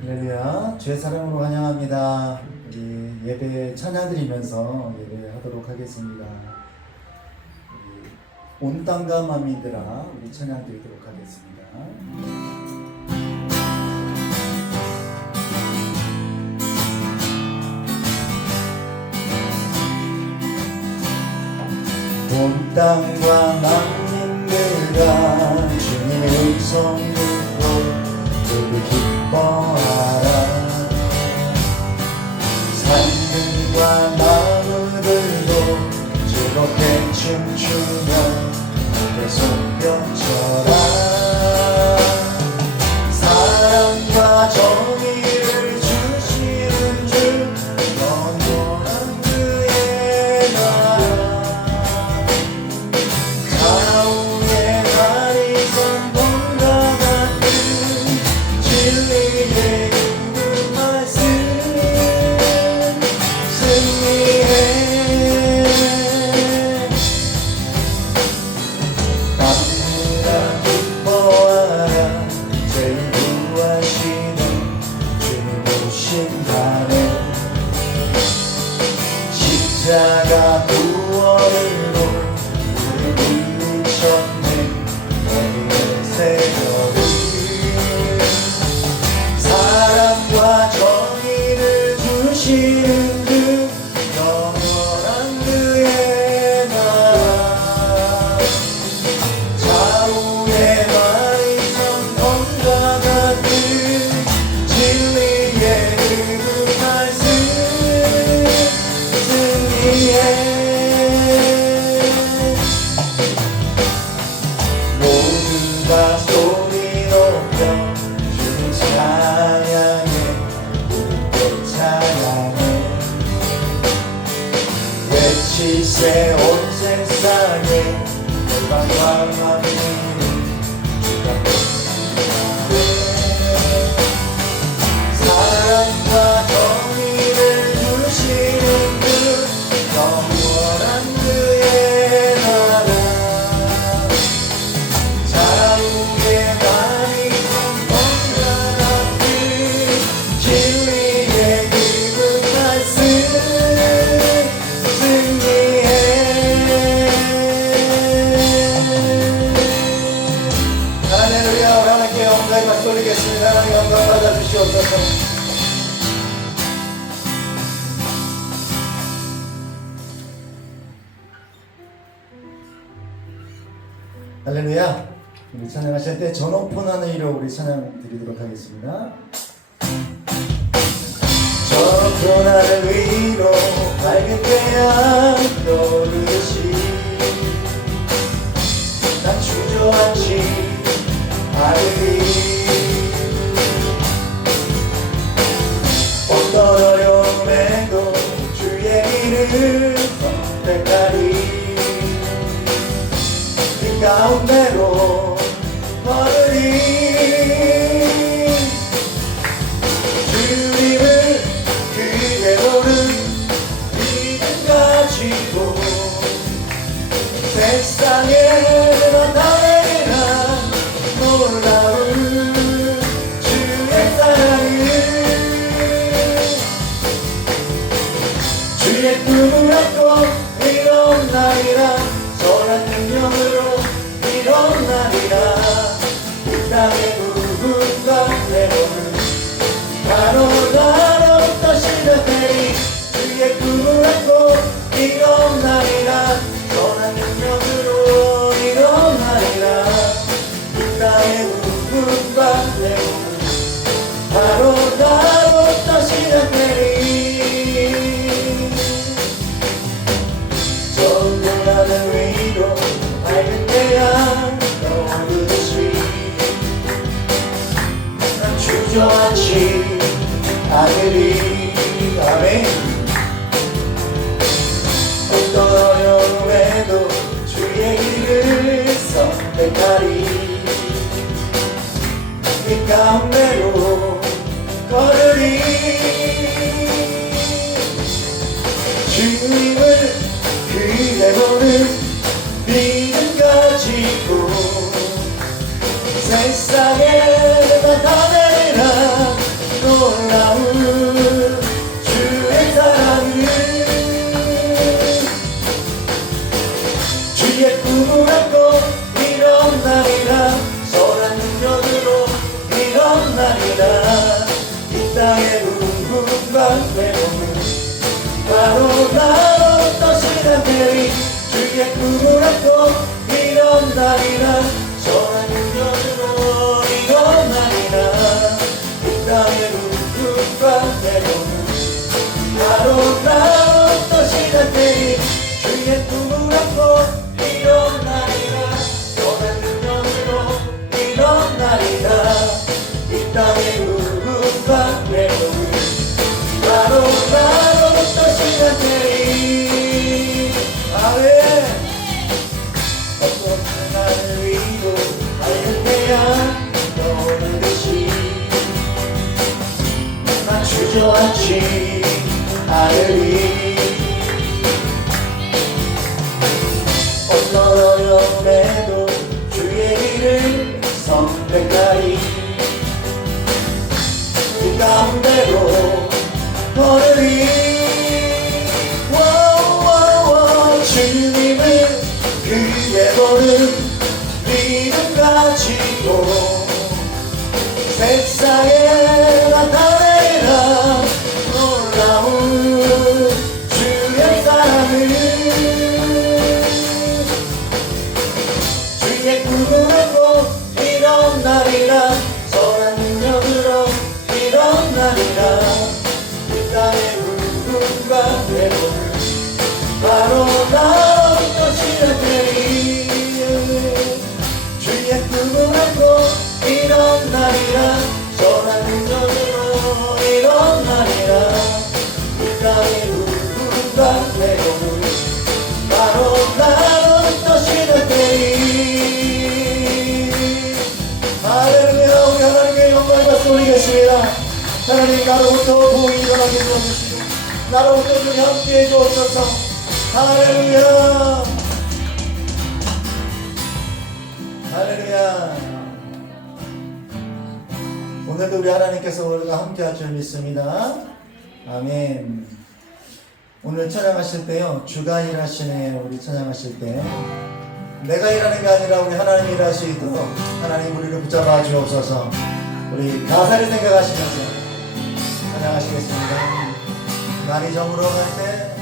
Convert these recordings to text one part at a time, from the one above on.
할렐루야, 주의 사랑으로 환영합니다. 우리 예배 찬양 드리면서 예배하도록 하겠습니다. 온 땅과 만민들아, 우리 찬양 드리도록 하겠습니다. 온 땅과 만민들아, 주님의 음성 듣고 주를 기뻐하라. 산들과 나무들도 즐겁게 춤추며 노래 속벼쳐라. 사랑과 정의를 주시는 주, 영원한 그의 나라. 가오의 날이 선봉과 같은 진리의 그 말씀 승리해. 밤이라 기뻐하라. 죄를 구하시는 주님 오신다네. 십자가 구원으로 우리 물리쳤네. 오늘의 새벽을 사랑과 정의를 주시는 그 영원한 그의 나라. 좌우의 말이 선봉과 같은 진리의 그 말씀 승리해. 모두가 소리 높여 주님 찬양해. 우리께 찬양해. 외칠세 온 세상에 열방과 만민이 주가 되시네. 사랑과 정의를 주시는 그 영원한 그의 나라. 자유의 날이 선봉과 같은 진리의 기쁜 말씀 승리해. 할렐루야. 우리 하나님께 영광을 박수 올리겠습니다. 하나님 영광 받아주시옵소서. 할렐루야. 우리 찬양하실 때 전원폰 하늘이로 우리 찬양 드리도록 하겠습니다. 전원폰 하늘 위로 밝은 태양 떠오르시. 난 주저앉지 않으리. 어떤 어려움에도 주의 일을 선택하리. 가운데로 걸으리. 주님을 그대로는 믿음 가지고 세상에 나타내라. 놀라운 주의 사랑을. 주의 꿈을 안고 일어나리라. 선한 능력으로 일어나리라. 이 땅의 누군가 내려오는 바로 나로부터 시작되리. 주의 꿈을 안고 일어나리라. 선한 능력으로 일어나리라. 이 땅의 누군가 내려오는 바로 나로부터 시작되리. 저 하늘 위로 밝은 태양 떠오르듯이 난 주저앉지 않으리. 아멘. 어떤 어려움에도 주의 일을 선택하리. 주님을 그대 보는 믿음 가지고 세상에 나타내라 놀라운 주의 사랑을 주의 꿈을 안고 일어나리라 선한 능력으로 일어나리라 이 땅의 누군가 외로움을 바로 나 어떤 시간들이 주의 꿈을 안고 일어나리라 선한 능력으로 일어나리라 이 땅의 누군가 외로움을 바로 나 어떤 시간들이 주의 꿈을 안고 일어나리라 선한 능력으로 일어나리라 이 땅의 누군가 외로움을 바로 나로부터 시간들이 아멘 어떤 나를 위로할 때야 떠오르듯이 나 주저앉지 않으리 어떤 어려움에도 주의 일을 선택하리 그 가운데로 걸으리 주님을 그대 보는 믿음 가지고 세상에 나타내라 놀라운 주의 사랑을 주의 꿈을 안고 일어나리라 선한 능력으로 일어나리라 이 땅의 누군가 외로움을 바로 나부터 시작되리 주의 꿈을 안고 일어나리라 선한 능력으로 일어나리라 이 땅의 누군가 외로움을 바로 나부터 시작되리 할렐루야 우리 하나님께 영광을 받고 올리겠습니다 하나님 나로부터 복이 일어나게 도와주시고 나로부터 주님 함께해 주옵소서 할렐루야 할렐루야 오늘도 우리 하나님께서 우리가 함께 할 줄 믿습니다 아멘 오늘 찬양하실 때요 주가 일하시네 우리 찬양하실 때 내가 일하는 게 아니라 우리 하나님이 일할 수 있도록 하나님 우리를 붙잡아 주옵소서 우리 가사를 생각하시면서 찬양하시겠습니다 날이 저물어 갈때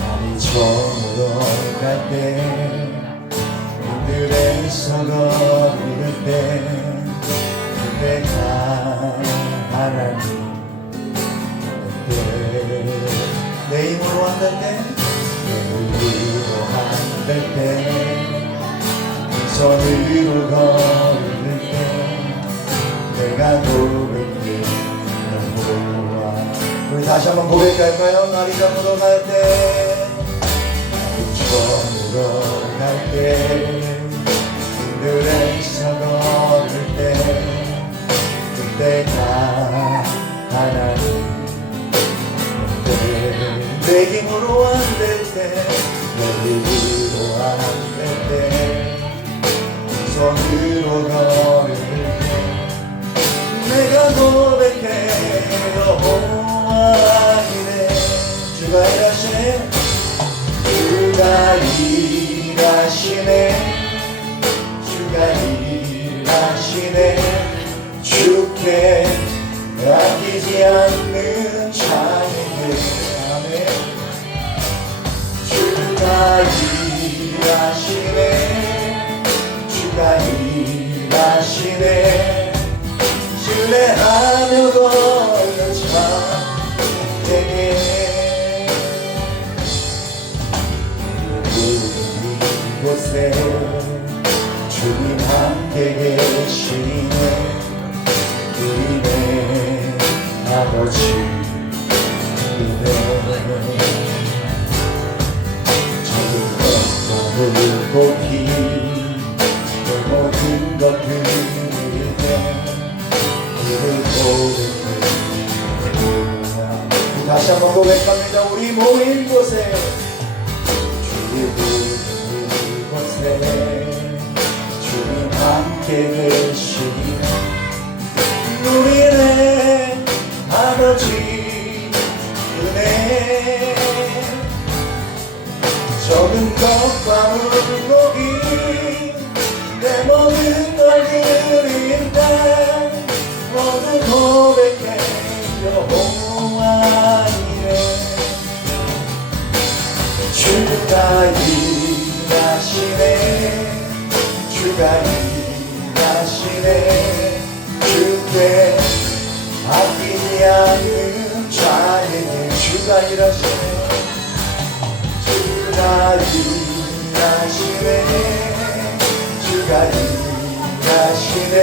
날이 저물어 갈때 들에서 걸을 때 그때가 하나님 내 힘으로 한들 때 내 힘으로 한들 때 손으로 걸을 때 내가 고백해 여호와 우리 다시 한번 고백할까요? 날이 저물어 갈때 저물어 갈때 들에서 걸을 때 그때가 하나님 내 힘으로 안 될 때 내 힘으로 안 될 때 손으로 걸을 때 내가 고백해 여호와 이래 주가 일하시네 주가 일하시네 주가 일하시네 주께 아끼지 않는 자에게 아멘 주가 일하시네 주가 일하시네 신뢰하며 걸는 자에게 이곳에 주님 함께 계시네 우리네 아버지 저기 물고기 내 모든 것들을 다시 한번 고백합니다 우리 모인 곳에 적은 것과 물고기 내 모든 걸 드릴 때 모든 고백해 여호와이네. 주가 일하시네 주가 일하시네 주께 아끼지 않는 자에게 주가 일하시네 주가 일하시네 주가 일하시네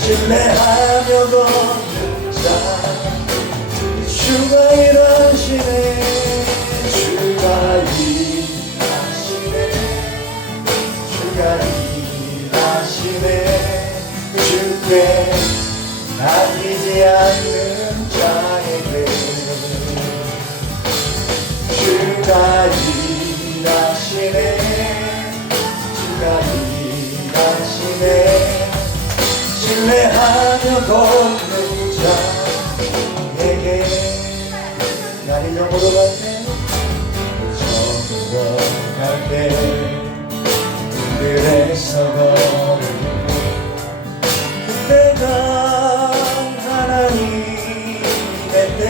신뢰하며 걷는 자 주가 일하시네 주가 일하시네 주가 일하시네 주께 아끼지 않는 자에게 주가 일하시네 주가 일하시네 신뢰하며 걷는 자에게 날이 저물어 갈때 저물어 갈때 들에서 걸으며 그때가 하나님의 때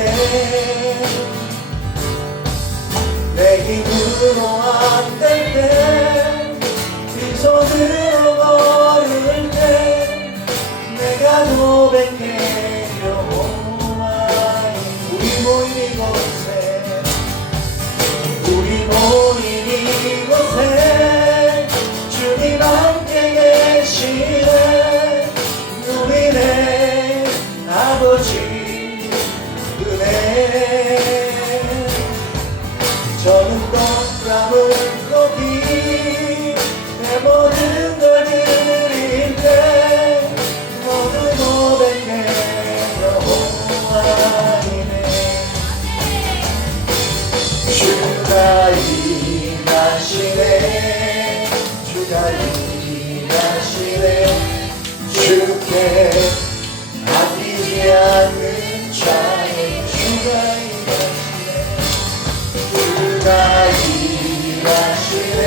내 힘으로 안 될 때 비손으로 걸을 때 내가 고백해 여호와의 우리 모인 이곳에 우리 모인 이곳에 주님 함께 계시네 우리네 아버지 은혜 저는 꽃과 물고기 내 모든 걸 드릴 때 모두 고백해 여호와이네 주가 일하시네 주가 일하시네 주께 아끼지 않는 자의 주가 일하시네 주가 일하시네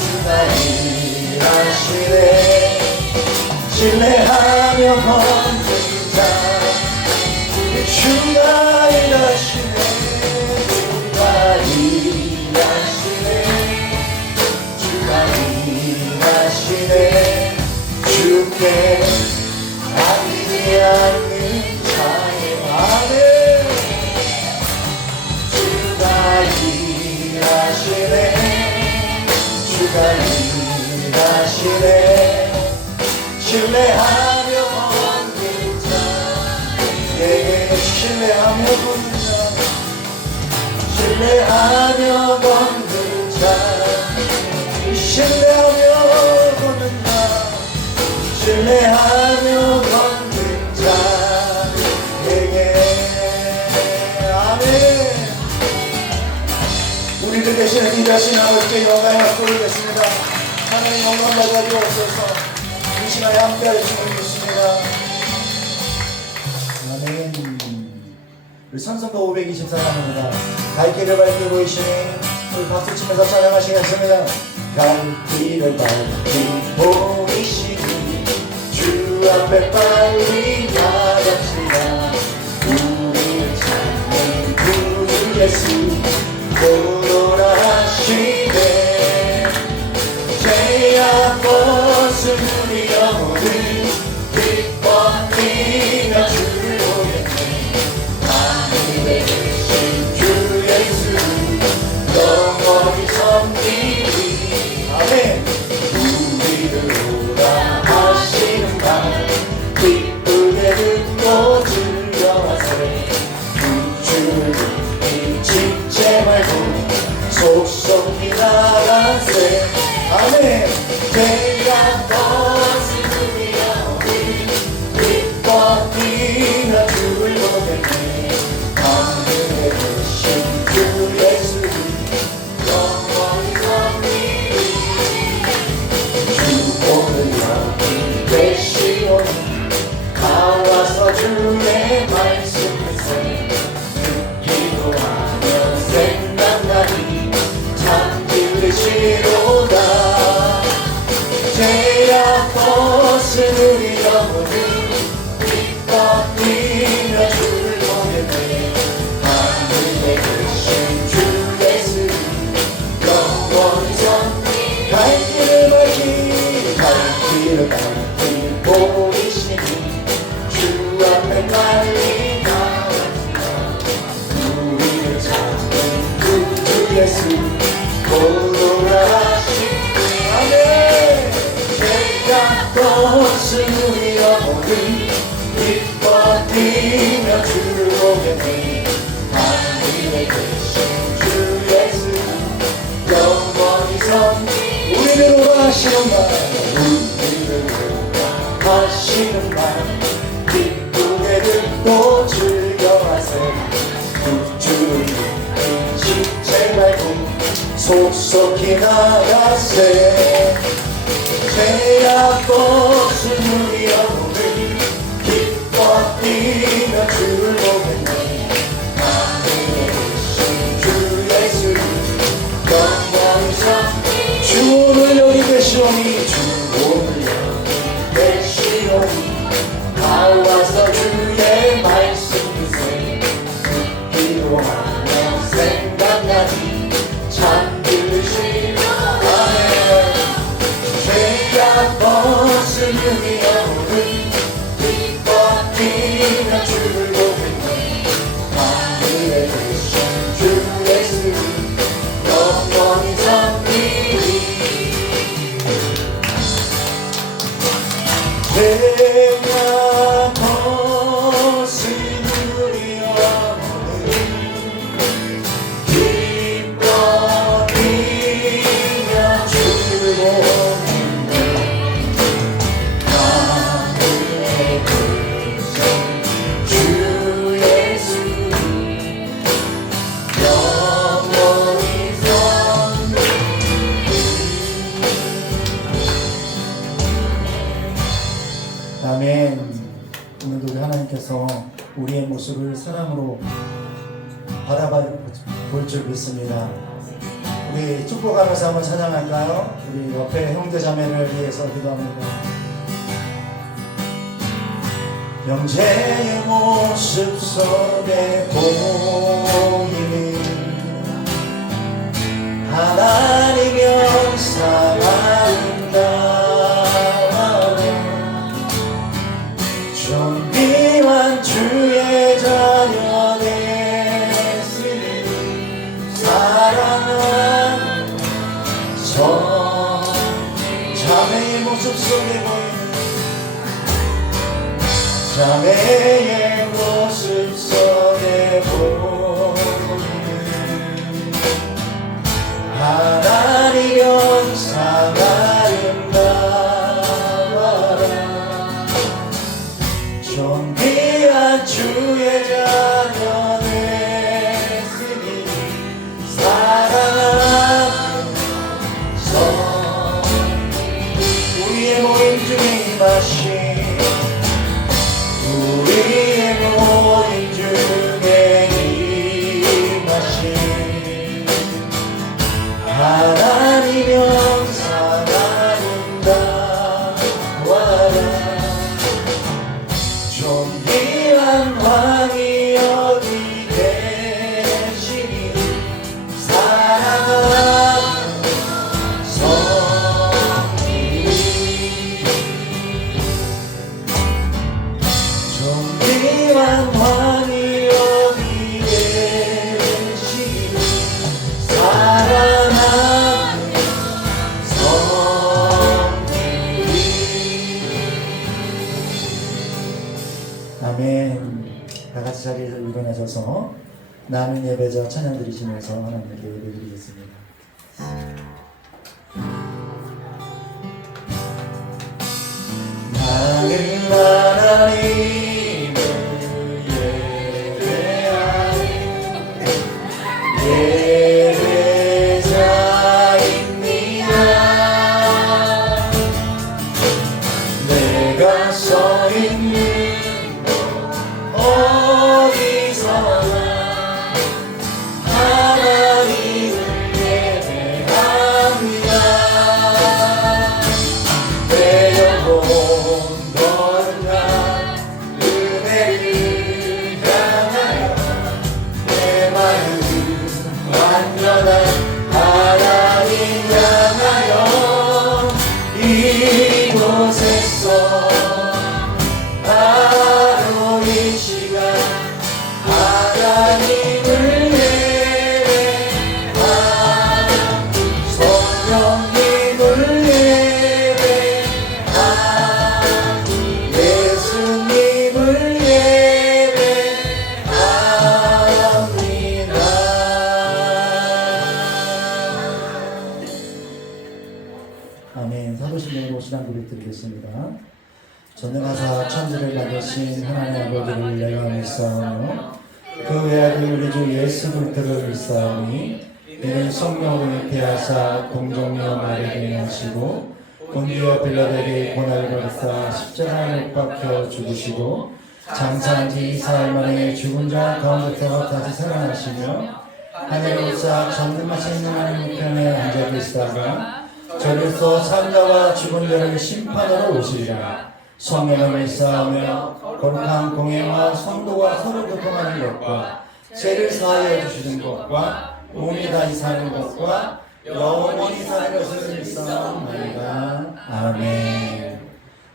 주가 일하시네 신뢰하며 걷는 자 주가 일하시네 주가 일하시네 주가 일하시네 주께 아끼지 않는 자의 마음에 주가 일하시네 주가 일하시네 신뢰하며 걷는 자에게 신뢰하며 걷는 자 신뢰하며 걷는 자 신뢰하며 걷는 자 신뢰하며 걷는 자에게 아멘. 우리들 대신에 이 자신 아버지께 영광을 돌리겠습니다. 하나님 영광 받아주옵소서. 이 시간에 함께할 주님 믿습니다. 아멘. 우리 찬송가 524장입니다. 갈 길을 밝게 보이시니 우리 박수 치면서 찬양하시겠습니다. 갈 길을 밝게 보이시니 주 앞에 빨리 나갑시다. 우리를 찾는 그 예수 돌아가시네 제약것은 우리 영혼을 기뻐하며 주를 보겠네 하늘에 계신 주 예수 영원히 섬기리 아멘 우리를 오라하시는 날 기쁘게 듣고 즐겨하세 그 주를 잊지 말고 속속히 나가세 아멘 제가 것을 우리 영혼이 기뻐하며 주를 보겠네 하늘에 계신 주 예수 영원히 섬기리 주 오늘 여기 계시오니 나와서 주의 말씀을 기도하며 생각나니 예수 고돌아가신 아멘. 죄가 것을 우리 영혼은 기뻐 뛰며 주를 보겠네. 하늘에 계신 주 예수 영원히 선 우리를 오하시는 말 우리를 오하시는 말 기쁘게 듣고 즐겨하세. 구주를 십체 밟고 속속히 나가세. 죄악 벗은 우리 영혼을 기뻐 뛰며 주를 보겠네. 하늘에 계신 주 예수 영원히 선 주 오늘 여기 계시오니 주 오늘 여기 계시오니 나와서 주의 말씀 드세. 듣기로 하며 생각나니 잠드시며 아멘. 죄가 벗은 우리 영혼은 기뻐 뛰며 주를 보겠네. 하늘에 계신 주 예수 영원히 섬기리. 죄가 벗은 우리 영혼은 기뻐 뛰며 주를 보겠네. 하늘에 계신 주 예수 영원히 아멘. 오늘도 우리 하나님께서 우리의 모습을 사랑으로 바라볼 줄 믿습니다. 우리 축복하면서 한번 찬양할까요? 우리 옆에 형제 자매를 위해서 기도합니다. 형제의 모습 속에 보이는 하나님 영상 아름다워 존귀한 주의 자녀 됐으니 사랑하는 자매의 모습 속에 보이는 자매의 모습 속에 보이는 하나님 영상 아름다워라 존귀한 주의 자녀 됐으니 사랑하는 우리의 모임 중에 임하신 우리의 모임 중에 임하신 하나님 영상 아름다워라 존귀한 왕이 여기 계시니 사랑하는 성이 존귀한 왕이 여기 계시니 사랑하는 성이 아멘. 다 같이 자리에서 일어나셔서 나는 예배자 찬양 드리시면서 하나님께 예배 드리겠습니다. 나는 하나님을 예배하는 예배자입니다. 내가 서 있는 어디서나 하나님을 예배합니다. 내 영혼 거룩한 아멘. 사도신경으로 신앙 고백 드리겠습니다. 전능하사 천지를 만드신 하나님 아버지를 내가 믿사오며 그 외아들 우리 주 예수 그리스도를 믿사오니 이는 성령을 잉태하사 동정녀 마리아에게 하시고 본디오 빌라델이 고난을 받사 십자가에 못 박혀 죽으시고 장사한 지 4일 만에 죽은 자 가운데서 다시 살아나시며 하늘에 오사 전능하신 하나님 우편에 앉아 계시다가 저리서 산자와 죽은 자를 심판하러 오시리라. 성령을 믿사오며 거룩한 공예와 성도와 서로 교통하는 것과 죄를 사하여 주시는 것과 몸이 다시 사는 것과 영원히 사는 것을 믿사옵나이다. 아멘.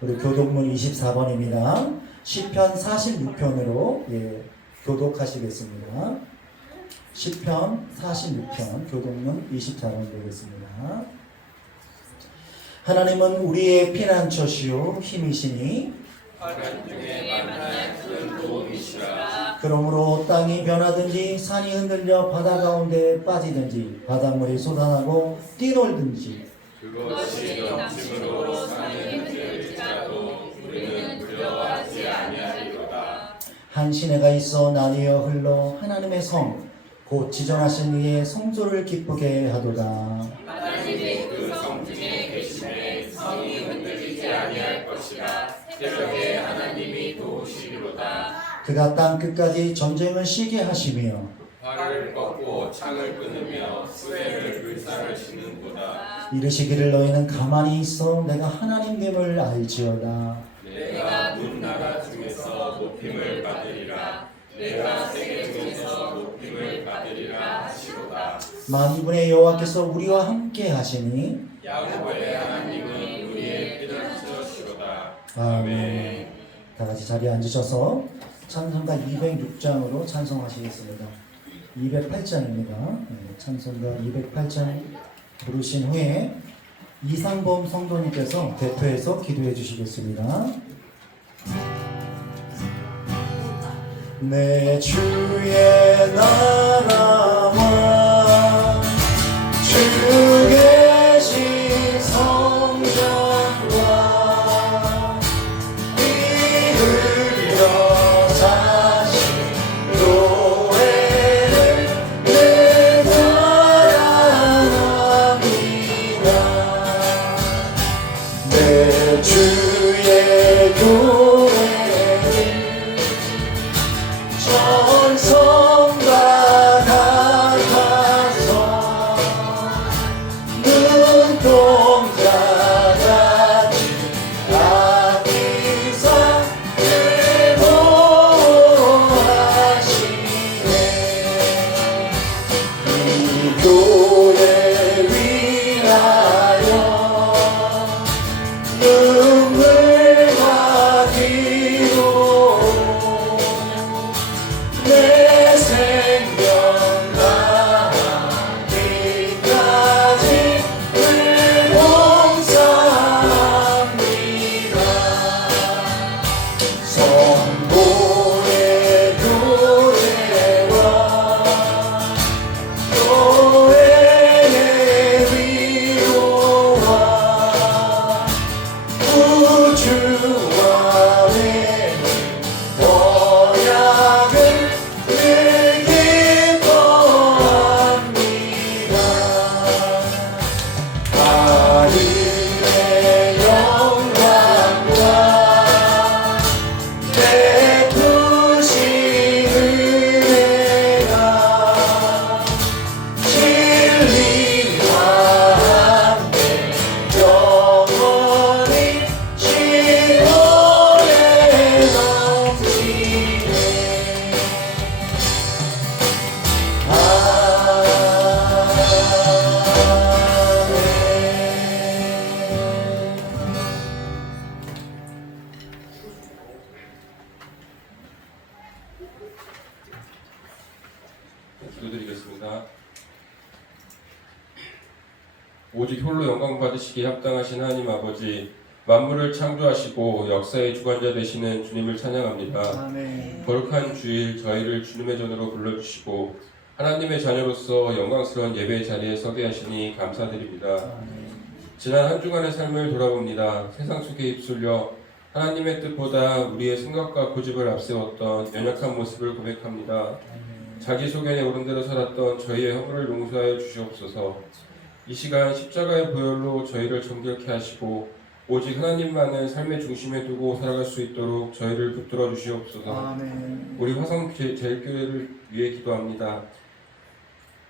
우리 교독문 24번입니다. 시편 46편으로 교독하시겠습니다. 시편 46편 교독문 24번 되겠습니다. 하나님은 우리의 피난처시요 힘이시니 그러므로 땅이 변하든지 산이 흔들려 바다 가운데 빠지든지 바닷물이 솟아나고 뛰놀든지 그것이 넘침으로 산이 흔들릴지라도 우리는 두려워하지 아니하리로다. 한 시내가 있어 나뉘어 흘러 하나님의 성 곧 지존하신 이의 성소를 기쁘게 하도다. 하나님이 그 성중에 계시매 성이 흔들리지 아니할 것이라. 새벽에 하나님이 도우시리로다. 그가 땅 끝까지 전쟁을 쉬게 하시며 활을 꺾고 창을 끊으며 수레를 불살르시는도다. 이르시기를 너희는 가만히 있어 내가 하나님됨을 알지어다. 내가 문 나라 중에서 높임을 받으리라. 내가 세계 중에서 높임을 받으리라 하시로다. 만군의 여호와께서 우리와 함께 하시니 야곱의 하나님은 우리의 피난처시로다. 아멘. 다 같이 자리에 앉으셔서 찬송가 206장으로 찬송하시겠습니다. 208장입니다. 찬송가 208장 부르신 후에 이상범 성도님께서 대표해서 기도해 주시겠습니다. 내 주의 나라와 주 계신 성전과 이으려 사신 교회를 늘 사랑합니다. 내 주의 교회를 전성과 같아서 눈동자같이 아끼사 보호하시네. 이 교회 위하여 눈물과 기도 내 생명 다하기까지 늘 봉사합니다. 성도의 교제와 교회의 위로와 우주와 언약을 늘 기뻐합니다. 하늘의 영광과 베푸신 은혜가 진리와 함께 영원히 시온에 넘치네. 기도드리겠습니다. 오직 홀로 영광 받으시기에 합당하신 하나님 아버지, 만물을 창조하시고 역사의 주관자 되시는 주님을 찬양합니다. 아멘. 거룩한 주일 저희를 주님의 전으로 불러주시고 하나님의 자녀로서 영광스러운 예배의 자리에 서게 하시니 감사드립니다. 아멘. 지난 한 주간의 삶을 돌아봅니다. 세상 속에 휩쓸려 하나님의 뜻보다 우리의 생각과 고집을 앞세웠던 연약한 모습을 고백합니다. 자기 소견에 오른 대로 살았던 저희의 허물을 용서하여 주시옵소서. 이 시간 십자가의 보혈로 저희를 정결케 하시고 오직 하나님만을 삶의 중심에 두고 살아갈 수 있도록 저희를 붙들어 주시옵소서. 아멘. 우리 화성 제일교회를 위해 기도합니다.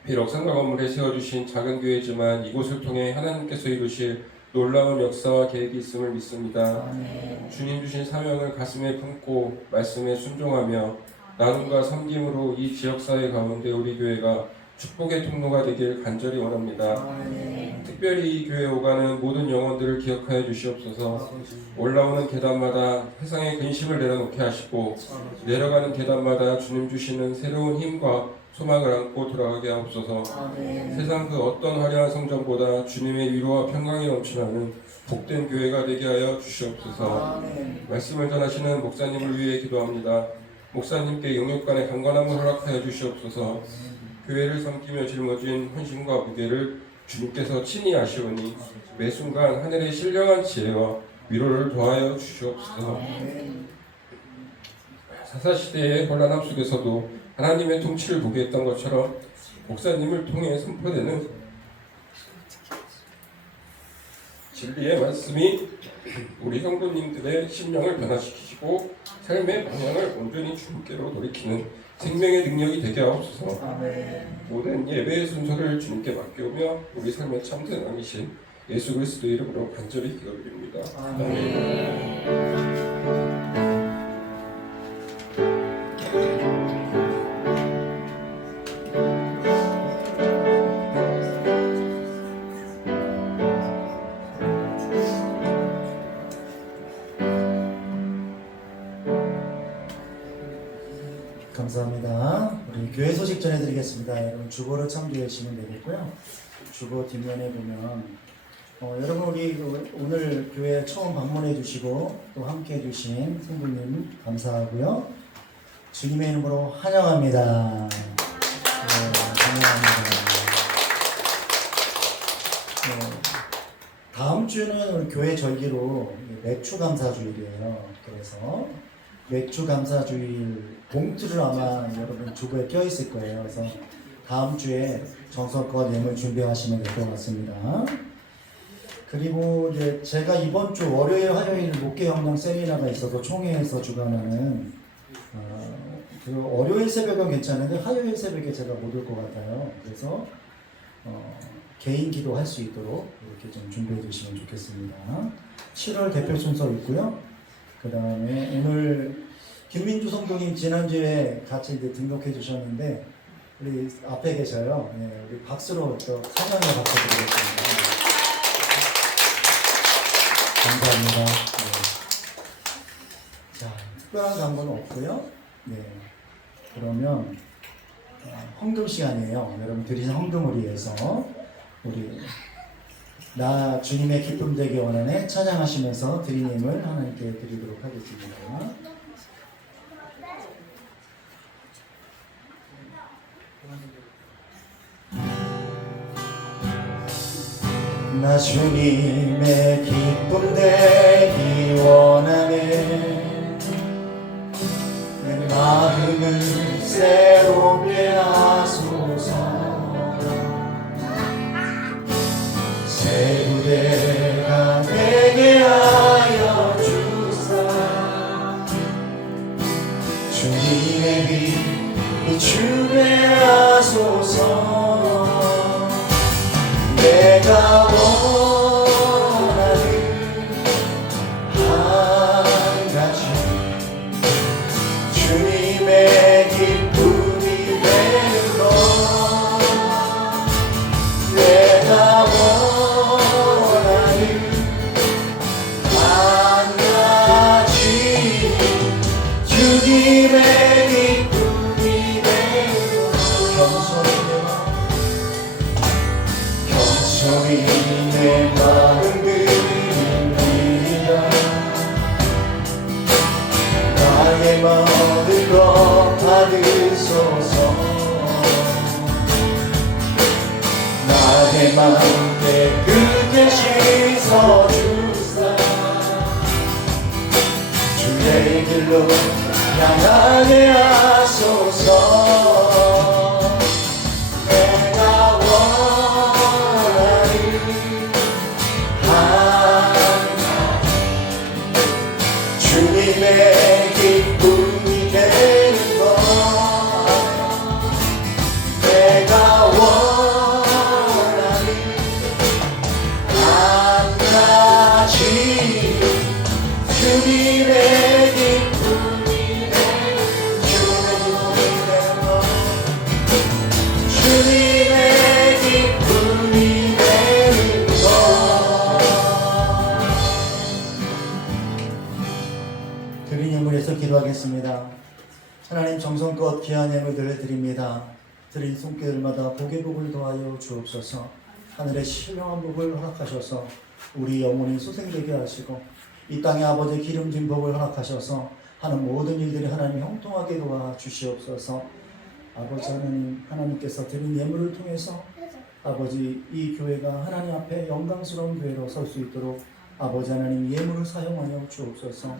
비록 상가 건물에 세워주신 작은 교회지만 이곳을 통해 하나님께서 이루실 놀라운 역사와 계획이 있음을 믿습니다. 아멘. 주님 주신 사명을 가슴에 품고 말씀에 순종하며 나눔과 섬김으로 이 지역사회 가운데 우리 교회가 축복의 통로가 되길 간절히 원합니다. 아멘. 특별히 이 교회에 오가는 모든 영혼들을 기억하여 주시옵소서. 올라오는 계단마다 세상의 근심을 내려놓게 하시고 내려가는 계단마다 주님 주시는 새로운 힘과 소망을 안고 돌아가게 하옵소서. 아멘. 세상 그 어떤 화려한 성전보다 주님의 위로와 평강이 넘쳐나는 복된 교회가 되게 하여 주시옵소서. 아멘. 말씀을 전하시는 목사님을 위해 기도합니다. 목사님께 영육간의 강건함을 허락하여 주시옵소서. 교회를 섬기며 짊어진 헌신과 무게를 주님께서 친히 아시오니 매 순간 하늘의 신령한 지혜와 위로를 더하여 주시옵소서. 사사시대의 혼란함 속에서도 하나님의 통치를 보게 했던 것처럼 목사님을 통해 선포되는 진리의 말씀이 우리 성도님들의 심령을 변화시키시고 삶의 방향을 온전히 주님께로 돌이키는 생명의 능력이 되게 하옵소서. 아멘. 모든 예배의 순서를 주님께 맡겨오며 우리 삶의 참된 왕이신 예수 그리스도 이름으로 간절히 기도드립니다. 아멘. 감사합니다. 우리 교회 소식 전해드리겠습니다. 여러분 주보를 참조하시면 되겠고요. 주보 뒷면에 보면 여러분 우리 오늘 교회 처음 방문해 주시고 또 함께 해주신 성도님 감사하고요. 주님의 이름으로 환영합니다. 환영합니다. 다음 주는 우리 교회 절기로 맥주 감사 주일이에요. 그래서 맥주 감사 주일 봉투를 아마 여러분 주보에 껴 있을 거예요. 그래서 다음 주에 정성껏 예물 준비하시면 될 것 같습니다. 그리고 이제 제가 이번 주 월요일, 화요일 목회 영양 세미나가 있어서 총회에서 주관하는 그 월요일 새벽은 괜찮은데 화요일 새벽에 제가 못 올 것 같아요. 그래서 개인 기도할 수 있도록 이렇게 좀 준비해 주시면 좋겠습니다. 7월 대표 순서 있고요. 그 다음에 오늘 김민주 성도님 지난주에 같이 이제 등록해 주셨는데 우리 앞에 계셔요. 네, 우리 박수로 또 찬양의 박수 드리겠습니다. 감사합니다. 네. 자, 특별한 광고는 없고요. 네, 그러면 헌금 시간이에요. 여러분 드리는 헌금을 위해서 우리 나 주님의 기쁨 되게 원하네 찬양하시면서 드린 힘을 하나님께 드리도록 하겠습니다. 나 주님의 기쁨 되기 원하네 내 마음을 새롭게 하소서 새 무대가 되게 하여 주사 주님의 빛 비추게 하소서 내가 원하는 한 가지 주님의 기쁨이 되는 것 내가 원하는 한 가지 주님의 기쁨이 되는 것 겸손히 내 마음 드립니다 나의 모든 것 받으소서 나의 마음 깨끗 함께 씻어주사 주의 길로 향하게 하소서. 내가 원하는 한 주님의 기쁨이 되는 것. 내가 원하는 한 가지 주님의 기쁨이 되는 것. 주님의 기쁨이 되는 것. 드린 예물에서 기도하겠습니다. 하나님, 정성껏 귀한 예물들을 드립니다. 드린 손길마다 복의 복을 더하여 주옵소서. 하늘의 신령한 복을 허락하셔서 우리 영혼이 소생되게 하시고 이 땅의 아버지 기름진 복을 허락하셔서 하는 모든 일들이 하나님 형통하게 도와 주시옵소서. 아버지 하나님, 하나님께서 드린 예물을 통해서 아버지 이 교회가 하나님 앞에 영광스러운 교회로 설 수 있도록 아버지 하나님 예물을 사용하여 주옵소서.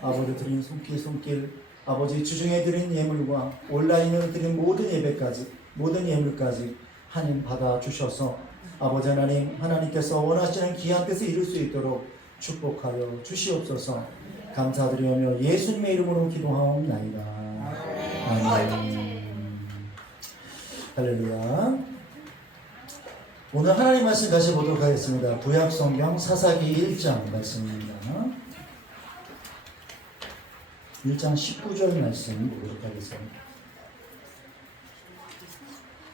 아버지 드린 손길 아버지 주중에 드린 예물과 온라인으로 드린 모든 예배까지 모든 예물까지 하나님 받아 주셔서 아버지 하나님, 하나님께서 원하시는 귀한 뜻을 이룰 수 있도록 축복하여 주시옵소서. 감사드리며 예수님의 이름으로 기도하옵나이다. 아멘. 할렐루야. 오늘 하나님 말씀 다시 보도록 하겠습니다. 구약성경 사사기 1장 말씀입니다. 1장 19절 말씀 보도록 하겠습니다.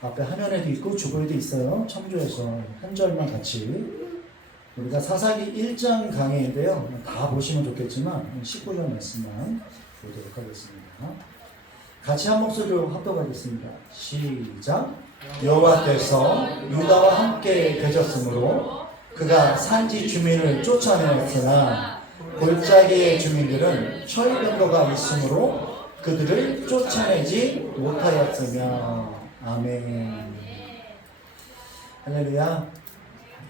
앞에 화면에도 있고 주보에도 있어요. 첨조해서 한 절만 같이. 우리가 사사기 1장 강해인데요. 다 보시면 좋겠지만 19절 말씀만 보도록 하겠습니다. 같이 한 목소리로 합독하겠습니다. 시작. 여호와께서 유다와 함께 계셨으므로 그가 산지 주민을 쫓아내었으나 골짜기의 주민들은 철병거가 있으므로 그들을 쫓아내지 못하였으며. 아멘. 할렐루야.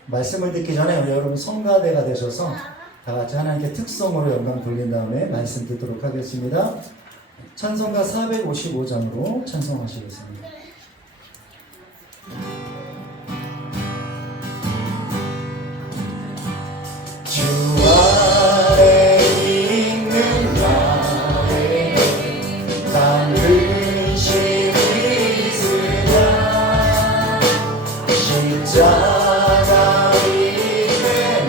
말씀을 듣기 전에 우리 여러분 성가대가 되셔서 다 같이 하나님께 특성으로 영광 돌린 다음에 말씀 듣도록 하겠습니다. 찬송가 455장으로 찬송하시겠습니다. 주 안에 있는 나의 당근심이 있으냐 십자가 위에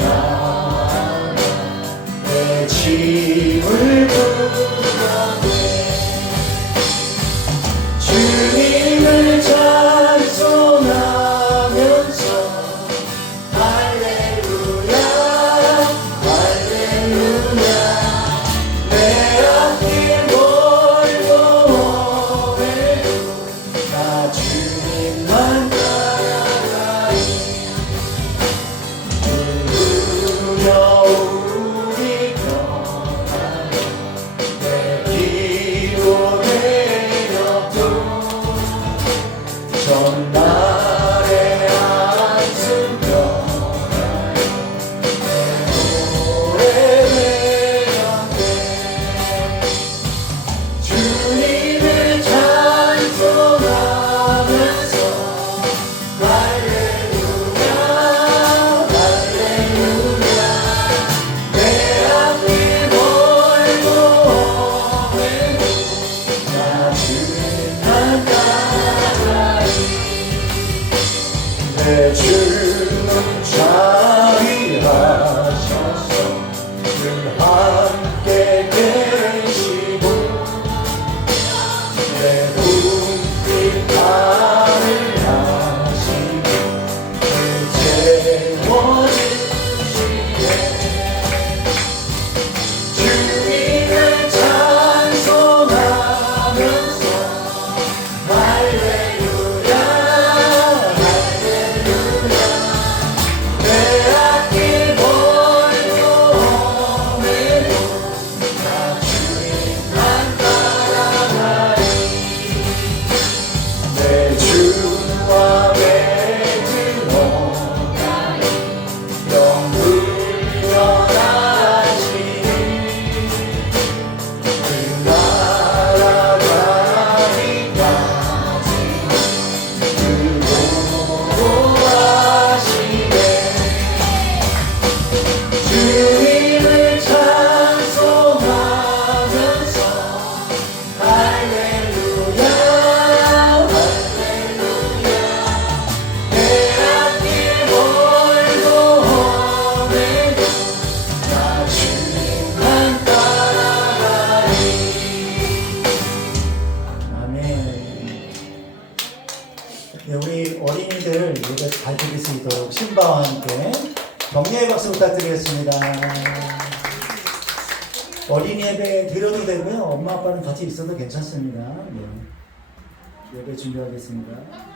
내 짐을 부르네 주님을 찬송하면서 할렐루야 할렐루야 내 앞길 멀고 오래도 나 주님만 따라가리 누구여 우리 편하여 내 기도를 내려도 전날의 한숨 변하여 내 노래를 하네 주님을 찬송하면서 할렐루야 할렐루야 내 앞길 멀고 오래도 나 주님만 따라가리 내 주는 자비하셔서 늘 함께 계시고 내 눈빛 밤을 하시고 늘 채워주시네 주님을 찬송하면서 할렐루야 할렐루야 내 앞길 멀고 신청곡 신바와 함께 격려의 박수 부탁드리겠습니다. 어린이 예배 드려도 되고요. 엄마 아빠는 같이 있어도 괜찮습니다. 네. 예배 준비하겠습니다.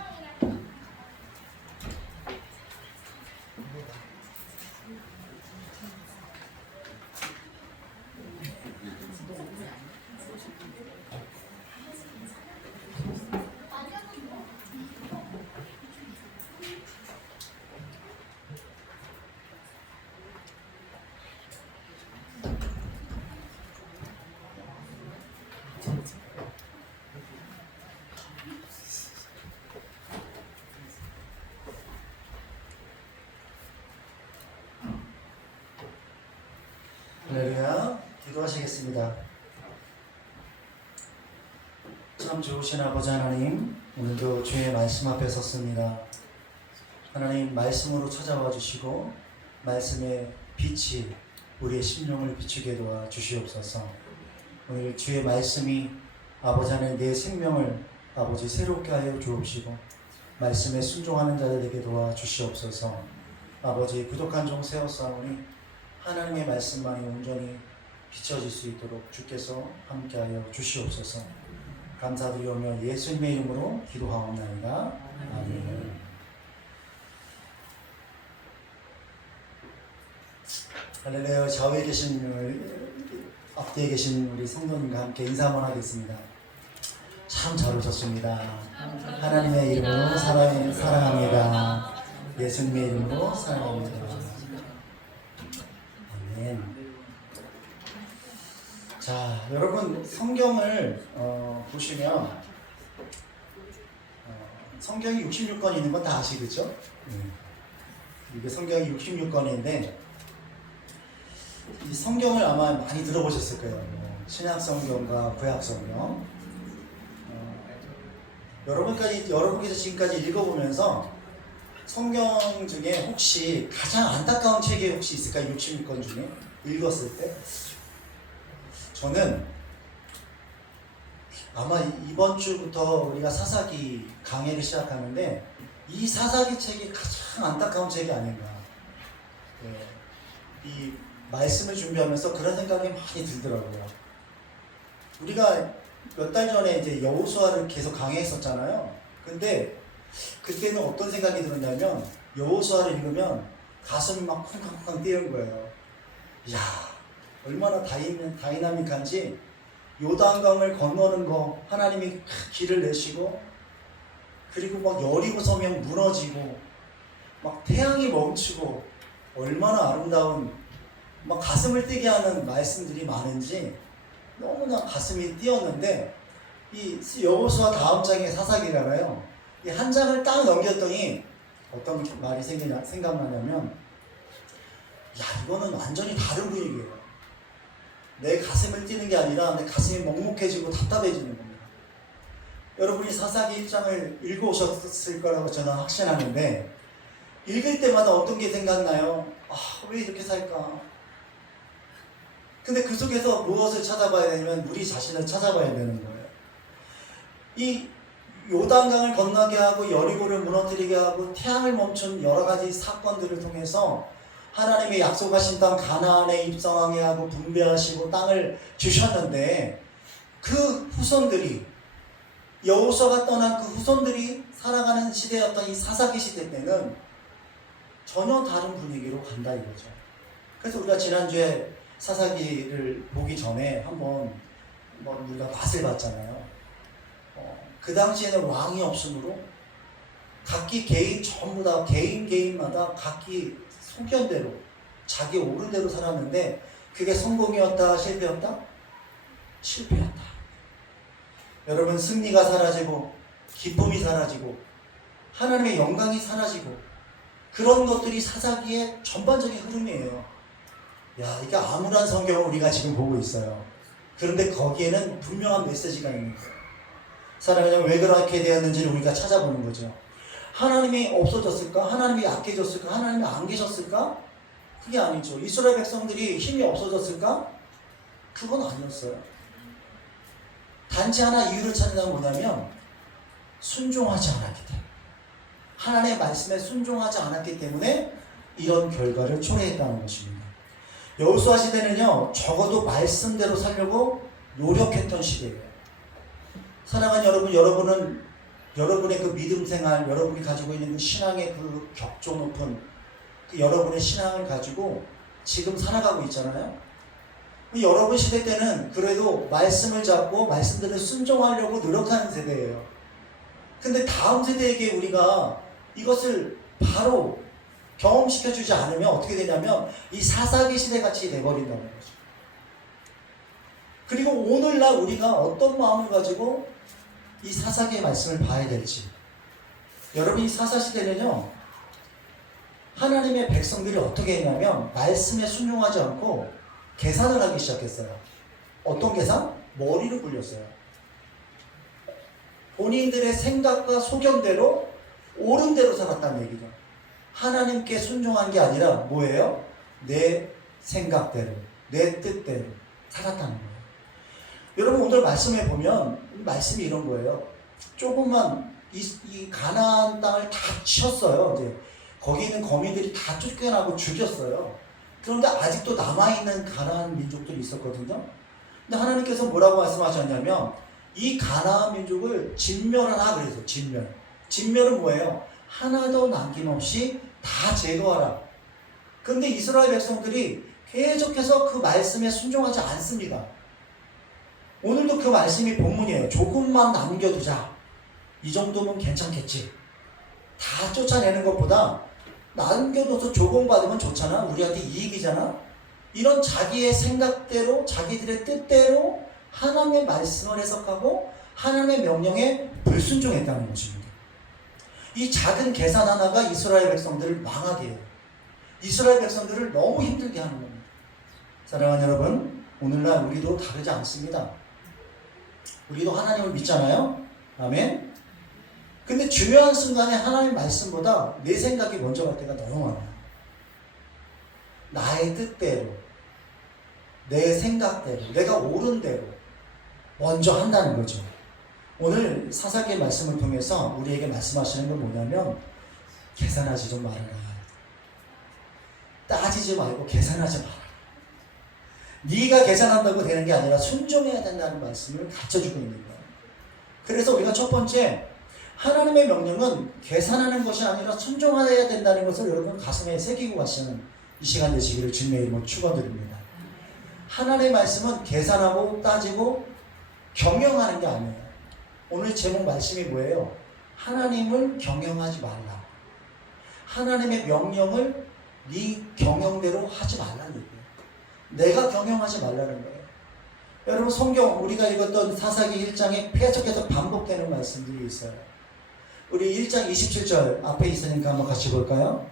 할렐루야. 기도하시겠습니다. 참 좋으신 아버지 하나님, 오늘도 주의 말씀 앞에 섰습니다. 하나님, 말씀으로 찾아와 주시고 말씀의 빛이 우리의 심령을 비추게 도와 주시옵소서. 오늘 주의 말씀이 아버지 하나님 내 생명을 아버지 새롭게 하여 주옵시고 말씀에 순종하는 자들에게 도와 주시옵소서. 아버지, 부족한 종 세웠사오니 하나님의 말씀만이 온전히 비춰질 수 있도록 주께서 함께하여 주시옵소서. 감사드리오며 예수님의 이름으로 기도하옵나이다. 아멘. 할렐루야. 좌우에 계신 앞뒤에 계신 우리 성도님과 함께 인사 한번 하겠습니다. 참 잘 오셨습니다. 하나님의 이름으로 사랑합니다. 예수님의 이름으로 사랑합니다. 아멘. 자, 여러분 성경을 보시면 성경이 66권 있는 건 다 아시겠죠? 이게 성경이 66권인데 이 성경을 아마 많이 들어보셨을 거예요. 신약 성경과 구약 성경. 여러분께서 지금까지 읽어보면서 성경 중에 혹시 가장 안타까운 책이 혹시 있을까요? 66권 중에 읽었을 때? 저는 아마 이번 주부터 우리가 사사기 강해를 시작하는데 이 사사기 책이 가장 안타까운 책이 아닌가. 이 말씀을 준비하면서 그런 생각이 많이 들더라고요. 우리가 몇 달 전에 이제 여호수아를 계속 강해했었잖아요. 근데 그때는 어떤 생각이 들었냐면 여호수아를 읽으면 가슴이 막 쿵쾅쿵쾅 뛰는 거예요. 이야, 얼마나 다이나믹한지. 요단강을 건너는 거 하나님이 길을 내시고, 그리고 막 여리고 서면 무너지고 막 태양이 멈추고, 얼마나 아름다운 막 가슴을 뛰게 하는 말씀들이 많은지 너무나 가슴이 뛰었는데, 이 여호수아 다음 장의 사사기잖아요. 이 한 장을 딱 넘겼더니 어떤 말이 생각나냐면, 야, 이거는 완전히 다른 분위기예요. 내 가슴을 뛰는 게 아니라 내 가슴이 먹먹해지고 답답해지는 겁니다. 여러분이 사사기 1장을 읽어오셨을 거라고 저는 확신하는데, 읽을 때마다 어떤 게 생각나요? 아, 왜 이렇게 살까? 근데 그 속에서 무엇을 찾아봐야 되냐면 우리 자신을 찾아봐야 되는 거예요. 이 요단강을 건너게 하고 여리고를 무너뜨리게 하고 태양을 멈춘 여러 가지 사건들을 통해서 하나님의 약속하신 땅 가나안에 입성하게 하고 분배하시고 땅을 주셨는데, 그 후손들이, 여호수아가 떠난 그 후손들이 살아가는 시대였던 이 사사기 시대 때는 전혀 다른 분위기로 간다 이거죠. 그래서 우리가 지난주에 사사기를 보기 전에 한번 우리가 맛을 봤잖아요. 그 당시에는 왕이 없으므로 각기 개인 전부 다 개인마다 각기 소견대로 자기 옳은 대로 살았는데, 그게 성공이었다 실패였다? 실패였다. 여러분, 승리가 사라지고 기쁨이 사라지고 하나님의 영광이 사라지고 그런 것들이 사사기의 전반적인 흐름이에요. 야, 이게 암울한 성경을 우리가 지금 보고 있어요. 그런데 거기에는 분명한 메시지가 있는 거예요. 사랑하는 여러분, 왜 그렇게 되었는지를 우리가 찾아보는 거죠. 하나님이 없어졌을까? 하나님이 약해졌을까? 하나님이 안 계셨을까? 그게 아니죠. 이스라엘 백성들이 힘이 없어졌을까? 그건 아니었어요. 단지 하나 이유를 찾는다면 뭐냐면 순종하지 않았기 때문에, 하나님의 말씀에 순종하지 않았기 때문에 이런 결과를 초래했다는 것입니다. 여호수아 시대는요, 적어도 말씀대로 살려고 노력했던 시대예요. 사랑하는 여러분, 여러분의 그 믿음 생활, 여러분이 가지고 있는 그 신앙의 그 격조 높은 그 여러분의 신앙을 가지고 지금 살아가고 있잖아요. 여러분 시대 때는 그래도 말씀을 잡고 말씀대로 순종하려고 노력하는 세대예요. 근데 다음 세대에게 우리가 이것을 바로 경험시켜주지 않으면 어떻게 되냐면 이 사사기 시대 같이 돼버린다는 거죠. 그리고 오늘날 우리가 어떤 마음을 가지고 이 사사기의 말씀을 봐야 될지. 여러분, 이 사사시대는요, 하나님의 백성들이 어떻게 했냐면 말씀에 순종하지 않고 계산을 하기 시작했어요. 어떤 계산? 머리를 굴렸어요. 본인들의 생각과 소견대로 옳은 대로 살았다는 얘기죠. 하나님께 순종한 게 아니라 뭐예요? 내 생각대로, 내 뜻대로 살았다는 거예요. 여러분, 오늘 말씀에 보면 말씀이 이런 거예요. 조금만 이 가나안 땅을 다 치웠어요. 이제 거기 있는 거민들이 다 쫓겨나고 죽였어요. 그런데 아직도 남아있는 가나안 민족들이 있었거든요. 근데 하나님께서 뭐라고 말씀하셨냐면 이 가나안 민족을 진멸하라 그래서 진멸. 진멸은 뭐예요? 하나도 남김없이 다 제거하라. 그런데 이스라엘 백성들이 계속해서 그 말씀에 순종하지 않습니다. 오늘도 그 말씀이 본문이에요. 조금만 남겨두자. 이 정도면 괜찮겠지. 다 쫓아내는 것보다 남겨둬서 조공 받으면 좋잖아. 우리한테 이익이잖아. 이런 자기의 생각대로 자기들의 뜻대로 하나님의 말씀을 해석하고 하나님의 명령에 불순종했다는 것입니다. 이 작은 계산 하나가 이스라엘 백성들을 망하게 해요. 이스라엘 백성들을 너무 힘들게 하는 겁니다. 사랑하는 여러분, 오늘날 우리도 다르지 않습니다. 우리도 하나님을 믿잖아요. 아멘. 근데 중요한 순간에 하나님의 말씀보다 내 생각이 먼저 갈 때가 너무 많아요. 나의 뜻대로, 내 생각대로, 내가 옳은 대로 먼저 한다는 거죠. 오늘 사사기의 말씀을 통해서 우리에게 말씀하시는 건 뭐냐면 계산하지 좀 말아라. 따지지 말고 계산하지 마라. 네가 계산한다고 되는 게 아니라 순종해야 된다는 말씀을 가르쳐주고 있는 거예요. 그래서 우리가 첫 번째, 하나님의 명령은 계산하는 것이 아니라 순종해야 된다는 것을 여러분 가슴에 새기고 가시는 이 시간 되시기를 주님의 이름으로 축원드립니다. 하나님의 말씀은 계산하고 따지고 경영하는 게 아니에요. 오늘 제목 말씀이 뭐예요? 하나님을 경영하지 말라. 하나님의 명령을 네 경영대로 하지 말라는 얘기예요. 내가 경영하지 말라는 거예요. 여러분, 성경 우리가 읽었던 사사기 1장에 계속해서 반복되는 말씀들이 있어요. 우리 1장 27절 앞에 있으니까 한번 같이 볼까요?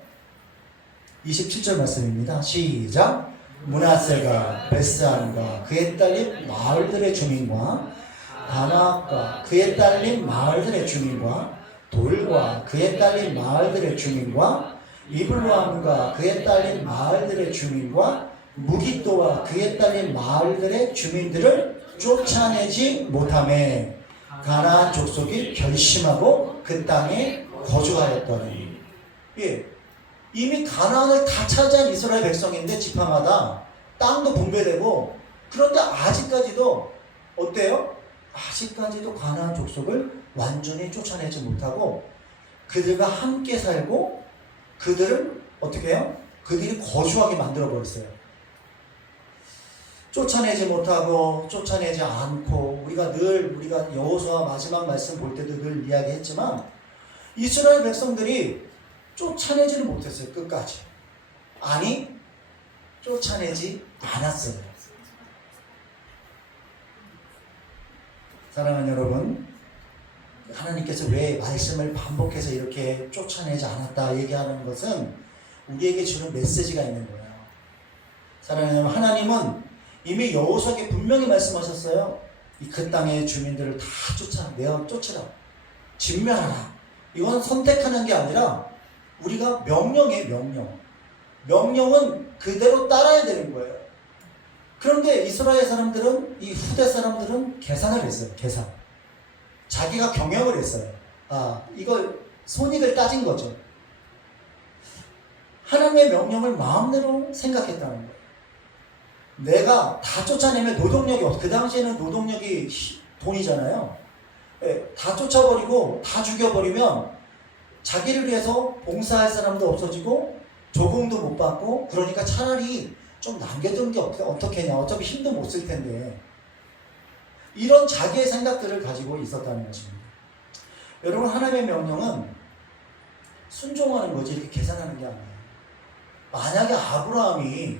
27절 말씀입니다. 시작. 므낫세가 베스안과 그에 딸린 마을들의 주민과 다나악과 그에 딸린 마을들의 주민과 돌과 그에 딸린 마을들의 주민과 이블로암과 그에 딸린 마을들의 주민과 무깃도와 그에 딸린 마을들의 주민들을 쫓아내지 못하며 가나안 족속이 결심하고 그 땅에 거주하였더니. 예, 이미 가나안을 다 차지한 이스라엘 백성인데 지파마다 땅도 분배되고, 그런데 아직까지도 어때요? 아직까지도 가나안 족속을 완전히 쫓아내지 못하고 그들과 함께 살고 그들을 어떻게 해요? 그들이 거주하게 만들어 버렸어요. 쫓아내지 못하고 쫓아내지 않고, 우리가 여호수아 마지막 말씀 볼 때도 늘 이야기했지만 이스라엘 백성들이 쫓아내지를 못했어요. 끝까지. 아니, 쫓아내지 않았어요. 사랑하는 여러분, 하나님께서 왜 말씀을 반복해서 이렇게 쫓아내지 않았다 얘기하는 것은 우리에게 주는 메시지가 있는 거예요. 사랑하는 여러분, 하나님은 이미 여호수아에게 분명히 말씀하셨어요. 그 땅의 주민들을 다 내어 쫓으라. 진멸하라. 이건 선택하는 게 아니라 우리가 명령이에요. 명령. 명령은 그대로 따라야 되는 거예요. 그런데 이스라엘 사람들은, 이 후대 사람들은 계산을 했어요. 계산. 자기가 경영을 했어요. 이걸 손익을 따진 거죠. 하나님의 명령을 마음대로 생각했다는 거예요. 내가 다 쫓아내면 노동력이 그 당시에는 노동력이 돈이잖아요. 다 쫓아버리고 다 죽여버리면 자기를 위해서 봉사할 사람도 없어지고 조공도 못 받고, 그러니까 차라리 좀 남겨둔 게 어떻겠냐, 어차피 힘도 못 쓸 텐데, 이런 자기의 생각들을 가지고 있었다는 것입니다. 여러분, 하나님의 명령은 순종하는 거지 이렇게 계산하는 게 아니에요. 만약에 아브라함이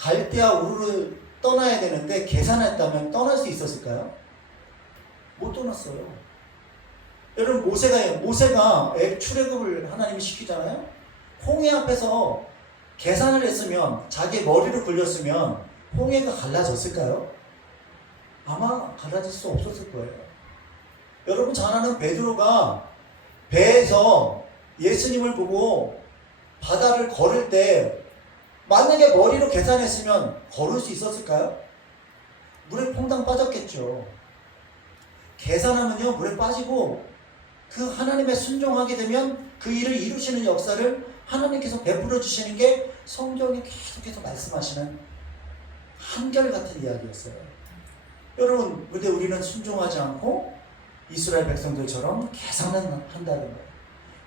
갈대아 우르를 떠나야 되는데 계산했다면 떠날 수 있었을까요? 못 떠났어요. 여러분, 모세가 출애굽을 하나님이 시키잖아요. 홍해 앞에서 계산을 했으면, 자기 머리를 굴렸으면 홍해가 갈라졌을까요? 아마 갈라질 수 없었을 거예요. 여러분, 잘 아는 베드로가 배에서 예수님을 보고 바다를 걸을 때 만약에 머리로 계산했으면 걸을 수 있었을까요? 물에 퐁당 빠졌겠죠. 계산하면요, 물에 빠지고 그 하나님의 순종하게 되면 그 일을 이루시는 역사를 하나님께서 베풀어 주시는 게 성경이 계속해서 말씀하시는 한결같은 이야기였어요. 여러분, 근데 우리는 순종하지 않고 이스라엘 백성들처럼 계산은 한다는 거예요.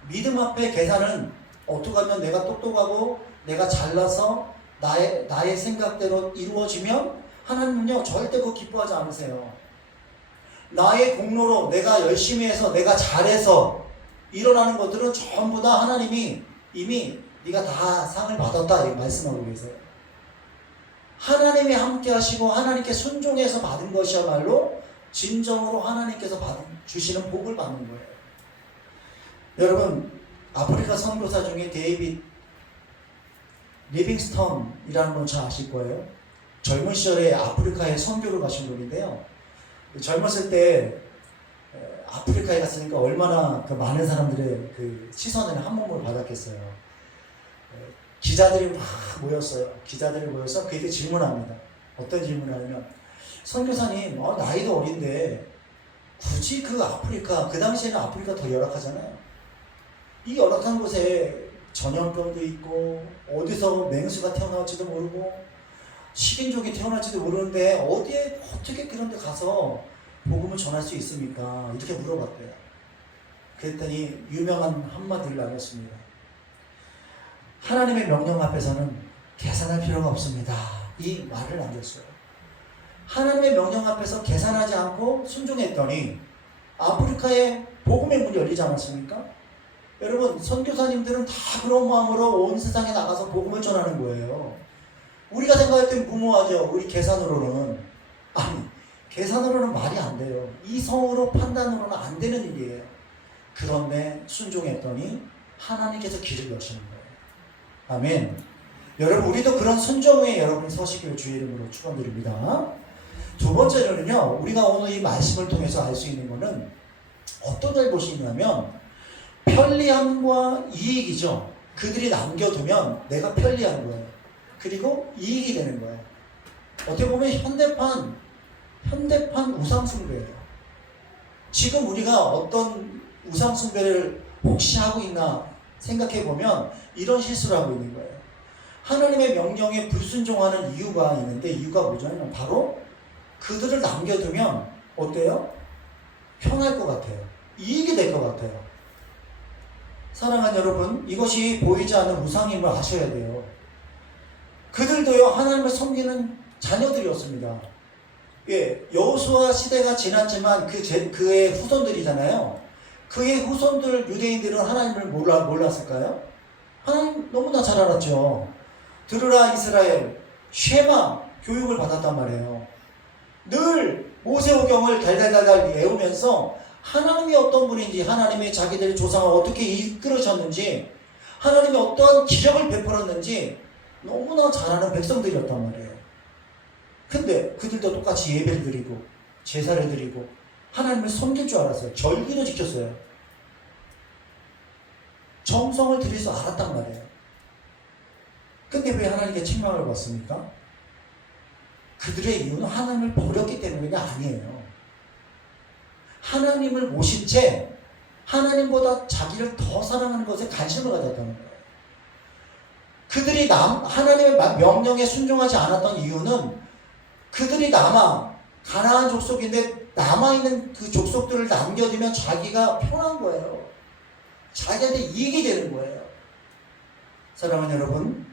믿음 앞에 계산은 어떻게 하면 내가 똑똑하고 내가 잘나서 나의 생각대로 이루어지면 하나님은요 절대 그거 기뻐하지 않으세요. 나의 공로로 내가 열심히 해서 내가 잘해서 일어나는 것들은 전부 다 하나님이 이미 네가 다 상을 받았다 이 말씀하고 계세요. 하나님이 함께 하시고 하나님께 순종해서 받은 것이야말로 진정으로 하나님께서 주시는 복을 받는 거예요. 여러분, 아프리카 선교사 중에 데이빗 리빙스턴이라는 분 잘 아실 거예요. 젊은 시절에 아프리카에 선교를 가신 분인데요. 젊었을 때 아프리카에 갔으니까 얼마나 그 많은 사람들의 그 시선을 한 몸으로 받았겠어요. 기자들이 막 모였어요. 기자들이 모여서 그에게 질문합니다. 어떤 질문을 하냐면, 선교사님, 나이도 어린데 굳이 그 아프리카, 그 당시에는 아프리카 더 열악하잖아요. 이 열악한 곳에 전염병도 있고 어디서 맹수가 태어날지도 모르고 식인종이 태어날지도 모르는데 어떻게 그런 데 가서 복음을 전할 수 있습니까? 이렇게 물어봤대요. 그랬더니 유명한 한마디를 남겼습니다. 하나님의 명령 앞에서는 계산할 필요가 없습니다. 이 말을 남겼어요. 하나님의 명령 앞에서 계산하지 않고 순종했더니 아프리카에 복음의 문이 열리지 않았습니까? 여러분, 선교사님들은 다 그런 마음으로 온 세상에 나가서 복음을 전하는 거예요. 우리가 생각할 땐 무모하죠. 우리 계산으로는. 아니, 계산으로는 말이 안 돼요. 이성으로 판단으로는 안 되는 일이에요. 그런데 순종했더니 하나님께서 길을 여시는 거예요. 아멘. 여러분, 우리도 그런 순종에 여러분이 서시기를 주의 이름으로 축원드립니다. 두 번째로는요, 우리가 오늘 이 말씀을 통해서 알 수 있는 것은 어떤 걸 보시냐면 편리함과 이익이죠. 그들이 남겨두면 내가 편리한 거예요. 그리고 이익이 되는 거예요. 어떻게 보면 현대판 우상숭배예요. 지금 우리가 어떤 우상숭배를 혹시 하고 있나 생각해보면 이런 실수를 하고 있는 거예요. 하나님의 명령에 불순종하는 이유가 있는데, 이유가 뭐냐면 바로 그들을 남겨두면 어때요? 편할 것 같아요. 이익이 될 것 같아요. 사랑하는 여러분, 이것이 보이지 않는 우상임을 아셔야 돼요. 그들도요, 하나님을 섬기는 자녀들이었습니다. 예, 여호수아 시대가 지났지만 그의 후손들이잖아요. 그의 후손들 유대인들은 하나님을 몰랐을까요? 하나님 너무나 잘 알았죠. 들으라 이스라엘, 쉐마 교육을 받았단 말이에요. 늘 모세오경을 달달달달 외우면서 하나님이 어떤 분인지, 하나님이 자기들의 조상을 어떻게 이끌으셨는지, 하나님이 어떠한 기적을 베풀었는지 너무나 잘 아는 백성들이었단 말이에요. 근데 그들도 똑같이 예배를 드리고 제사를 드리고 하나님을 섬길 줄 알았어요. 절기도 지켰어요. 정성을 드릴 줄 알았단 말이에요. 근데 왜 하나님께 책망을 받습니까? 그들의 이유는 하나님을 버렸기 때문이 아니에요. 하나님을 모신 채 하나님보다 자기를 더 사랑하는 것에 관심을 가졌다는 거예요. 그들이 하나님의 명령에 순종하지 않았던 이유는 그들이 가나안 족속인데 남아있는 그 족속들을 남겨두면 자기가 편한 거예요. 자기한테 이익이 되는 거예요. 사랑하는 여러분,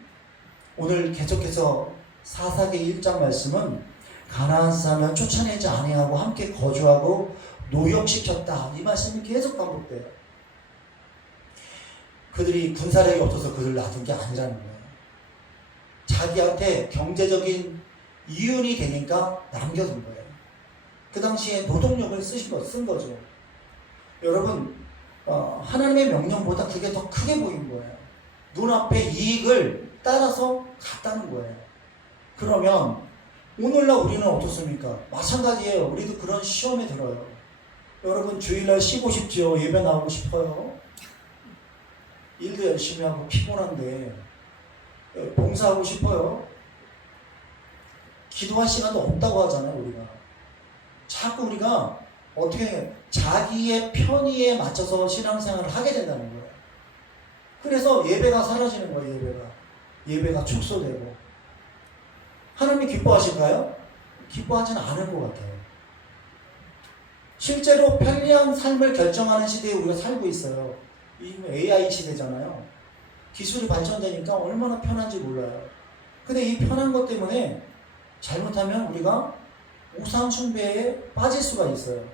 오늘 계속해서 사사기 1장 말씀은 가나안 사람을 쫓아내지 아니하고 함께 거주하고 노역시켰다, 이 말씀이 계속 반복돼요. 그들이 군사력이 없어서 그들을 놔둔 게 아니라는 거예요. 자기한테 경제적인 이윤이 되니까 남겨둔 거예요. 그 당시에 노동력을 쓴 거죠. 여러분, 하나님의 명령보다 그게 더 크게 보인 거예요. 눈앞의 이익을 따라서 갔다는 거예요. 그러면 오늘날 우리는 어떻습니까? 마찬가지예요. 우리도 그런 시험에 들어요. 여러분, 주일날 쉬고 싶지요? 예배 나오고 싶어요? 일도 열심히 하고 피곤한데 봉사하고 싶어요? 기도할 시간도 없다고 하잖아요. 우리가 자꾸 우리가 어떻게 자기의 편의에 맞춰서 신앙생활을 하게 된다는 거예요. 그래서 예배가 사라지는 거예요. 예배가 축소되고. 하나님이 기뻐하실까요? 기뻐하지는 않을 것 같아요. 실제로 편리한 삶을 결정하는 시대에 우리가 살고 있어요. 이 AI 시대잖아요. 기술이 발전되니까 얼마나 편한지 몰라요. 근데 이 편한 것 때문에 잘못하면 우리가 우상 숭배에 빠질 수가 있어요.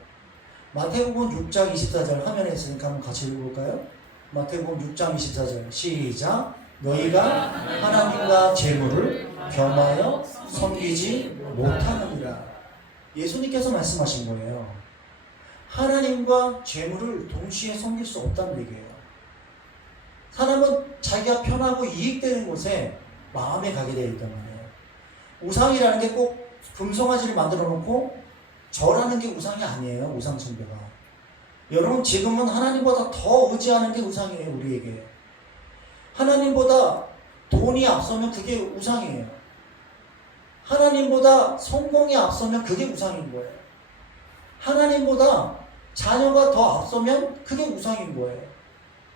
마태복음 6장 24절 화면에 있으니까 한번 같이 읽어볼까요? 마태복음 6장 24절 시작. 너희가 하나님과 재물을 겸하여 섬기지 못하느니라. 예수님께서 말씀하신 거예요. 하나님과 재물을 동시에 섬길 수 없다는 얘기예요. 사람은 자기가 편하고 이익되는 곳에 마음에 가게 되어 있단 말이에요. 우상이라는 게 꼭 금송아지를 만들어 놓고 절하는 게 우상이 아니에요. 우상 숭배가. 여러분, 지금은 하나님보다 더 의지하는 게 우상이에요. 우리에게. 하나님보다 돈이 앞서면 그게 우상이에요. 하나님보다 성공이 앞서면 그게 우상인 거예요. 하나님보다 자녀가 더 앞서면 그게 우상인 거예요.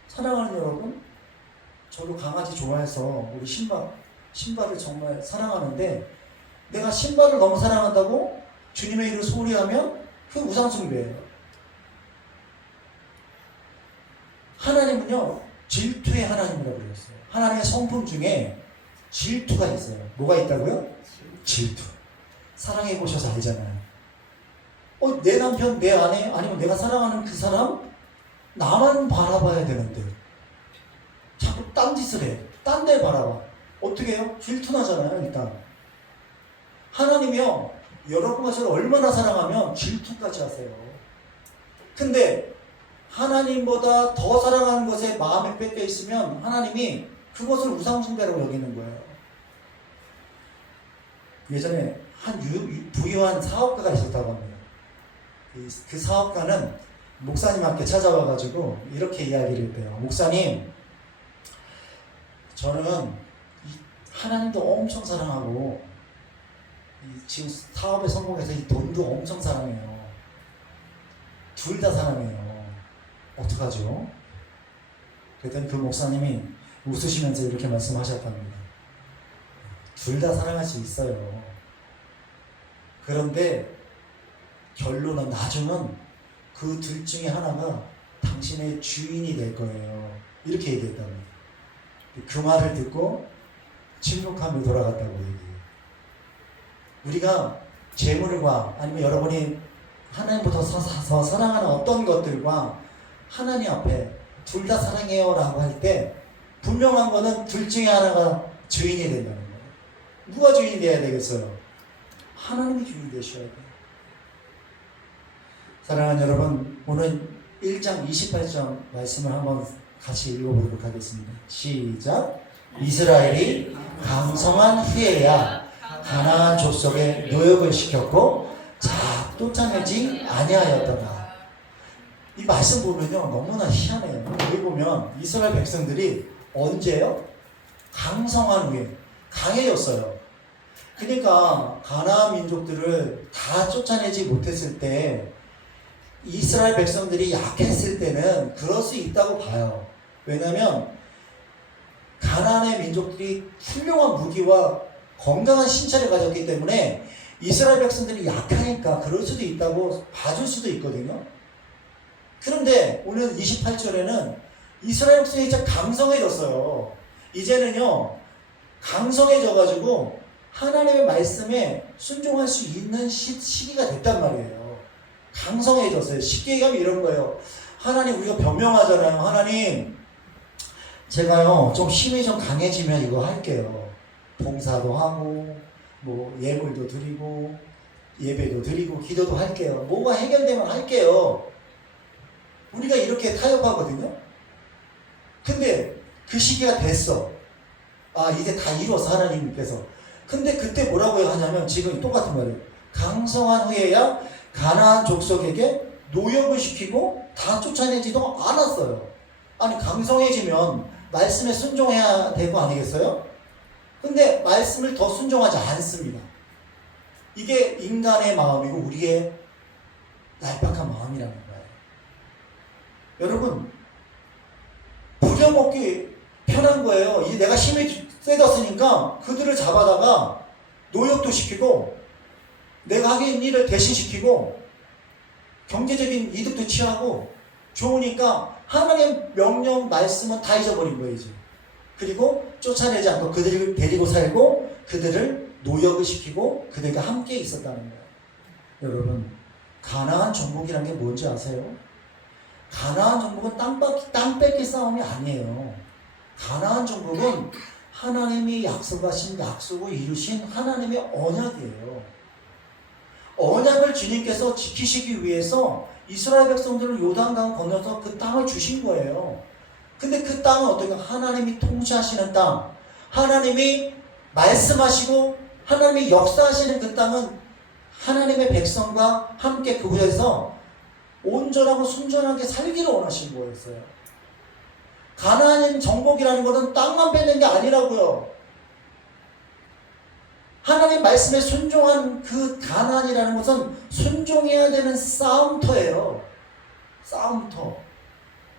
사랑하는 여러분, 저도 강아지 좋아해서 우리 신발을 정말 사랑하는데, 내가 신발을 너무 사랑한다고 주님의 이름을 소홀히 하면 그게 우상 숭배예요. 하나님은요, 질투의 하나님이라고 그랬어요. 하나님의 성품 중에 질투가 있어요. 뭐가 있다고요? 질투. 사랑해 보셔서 알잖아요. 내 남편, 내 아내, 아니면 내가 사랑하는 그 사람 나만 바라봐야 되는데 자꾸 딴 짓을 해. 딴 데 바라봐. 어떻게 해요? 질투나잖아요. 일단 하나님이요, 여러분과 저를 얼마나 사랑하면 질투까지 하세요. 근데 하나님보다 더 사랑하는 것에 마음이 뺏겨 있으면 하나님이 그것을 우상숭배라고 여기는 거예요. 예전에 한 부유한 사업가가 있었다고 합니다. 그 사업가는 목사님한테 찾아와가지고 이렇게 이야기를 했대요. 목사님, 저는 하나님도 엄청 사랑하고 지금 사업에 성공해서 이 돈도 엄청 사랑해요. 둘 다 사랑해요. 어떡하죠? 그랬더니 그 목사님이 웃으시면서 이렇게 말씀하셨답니다. 둘 다 사랑할 수 있어요. 그런데 결론은, 나중은 그 둘 중에 하나가 당신의 주인이 될 거예요. 이렇게 얘기했답니다. 그 말을 듣고 침묵하며 돌아갔다고 얘기해요. 우리가 재물과 아니면 여러분이 하나님부터 더 사랑하는 어떤 것들과 하나님 앞에 둘 다 사랑해요 라고 할 때 분명한 거는 둘 중에 하나가 주인이 된다는 거예요. 누가 주인이 돼야 되겠어요? 하나님이 주인이 되셔야 돼요. 사랑하는 여러분, 오늘 1장 28절 말씀을 한번 같이 읽어보도록 하겠습니다. 시작. 이스라엘이 강성한 후에야 가나안 족속에 노역을 시켰고 쫓아내지 아니하였더라. 이 말씀 보면요, 너무나 희한해요. 여기 보면 이스라엘 백성들이 언제요? 강성한 후에 강해졌어요. 그러니까 가나안 민족들을 다 쫓아내지 못했을 때 이스라엘 백성들이 약했을 때는 그럴 수 있다고 봐요. 왜냐하면 가나안의 민족들이 훌륭한 무기와 건강한 신체를 가졌기 때문에 이스라엘 백성들이 약하니까 그럴 수도 있다고 봐줄 수도 있거든요. 그런데 오늘 28절에는 이스라엘 백성이 진짜 강성해졌어요. 이제는요, 강성해져가지고 하나님의 말씀에 순종할 수 있는 시기가 됐단 말이에요. 강성해졌어요. 쉽게 얘기하면 이런 거예요. 하나님, 우리가 변명하잖아요. 하나님, 제가요 좀 힘이 좀 강해지면 이거 할게요. 봉사도 하고 뭐 예물도 드리고 예배도 드리고 기도도 할게요. 뭐가 해결되면 할게요. 우리가 이렇게 타협하거든요. 근데 그 시기가 됐어. 아, 이제 다 이루어서 하나님께서. 근데 그때 뭐라고 하냐면 지금 똑같은 말이에요. 강성한 후에야 가나안 족속에게 노역을 시키고 다 쫓아내지도 않았어요. 아니, 강성해지면 말씀에 순종해야 될 거 아니겠어요? 근데 말씀을 더 순종하지 않습니다. 이게 인간의 마음이고 우리의 얄팍한 마음이라는 거예요. 여러분, 부려먹기 편한 거예요. 이제 내가 힘이 세졌으니까 그들을 잡아다가 노역도 시키고 내가 하기 일을 대신시키고 경제적인 이득도 취하고 좋으니까 하나님의 명령 말씀은 다 잊어버린 거예요. 이제. 그리고 쫓아내지 않고 그들을 데리고 살고 그들을 노역을 시키고 그들과 함께 있었다는 거예요. 여러분, 가나안 정복이라는 게 뭔지 아세요? 가나안 정복은 땅 뺏기 싸움이 아니에요. 가나안 정복은 하나님이 약속하신 약속을 이루신 하나님의 언약이에요. 언약을 주님께서 지키시기 위해서 이스라엘 백성들을 요단강 건너서 그 땅을 주신 거예요. 근데 그 땅은 어떤가? 하나님이 통치하시는 땅, 하나님이 말씀하시고 하나님이 역사하시는 그 땅은 하나님의 백성과 함께 그곳에서 온전하고 순전하게 살기를 원하신 거였어요. 가나안 정복이라는 것은 땅만 뺏는 게 아니라고요. 하나님 말씀에 순종한 그 가나안이라는 것은 순종해야 되는 싸움터예요. 싸움터.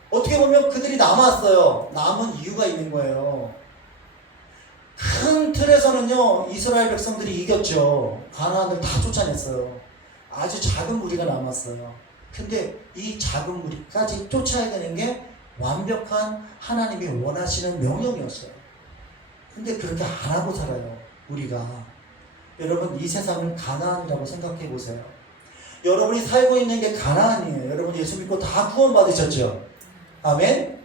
어떻게 보면 그들이 남았어요. 남은 이유가 있는 거예요. 큰 틀에서는요, 이스라엘 백성들이 이겼죠. 가나안을 다 쫓아냈어요. 아주 작은 무리가 남았어요. 근데 이 작은 무리까지 쫓아야 되는 게 완벽한 하나님이 원하시는 명령이었어요. 근데 그렇게 안 하고 살아요, 우리가. 여러분, 이 세상은 가나안이라고 생각해 보세요. 여러분이 살고 있는 게 가나안이에요. 여러분 예수 믿고 다 구원 받으셨죠? 아멘?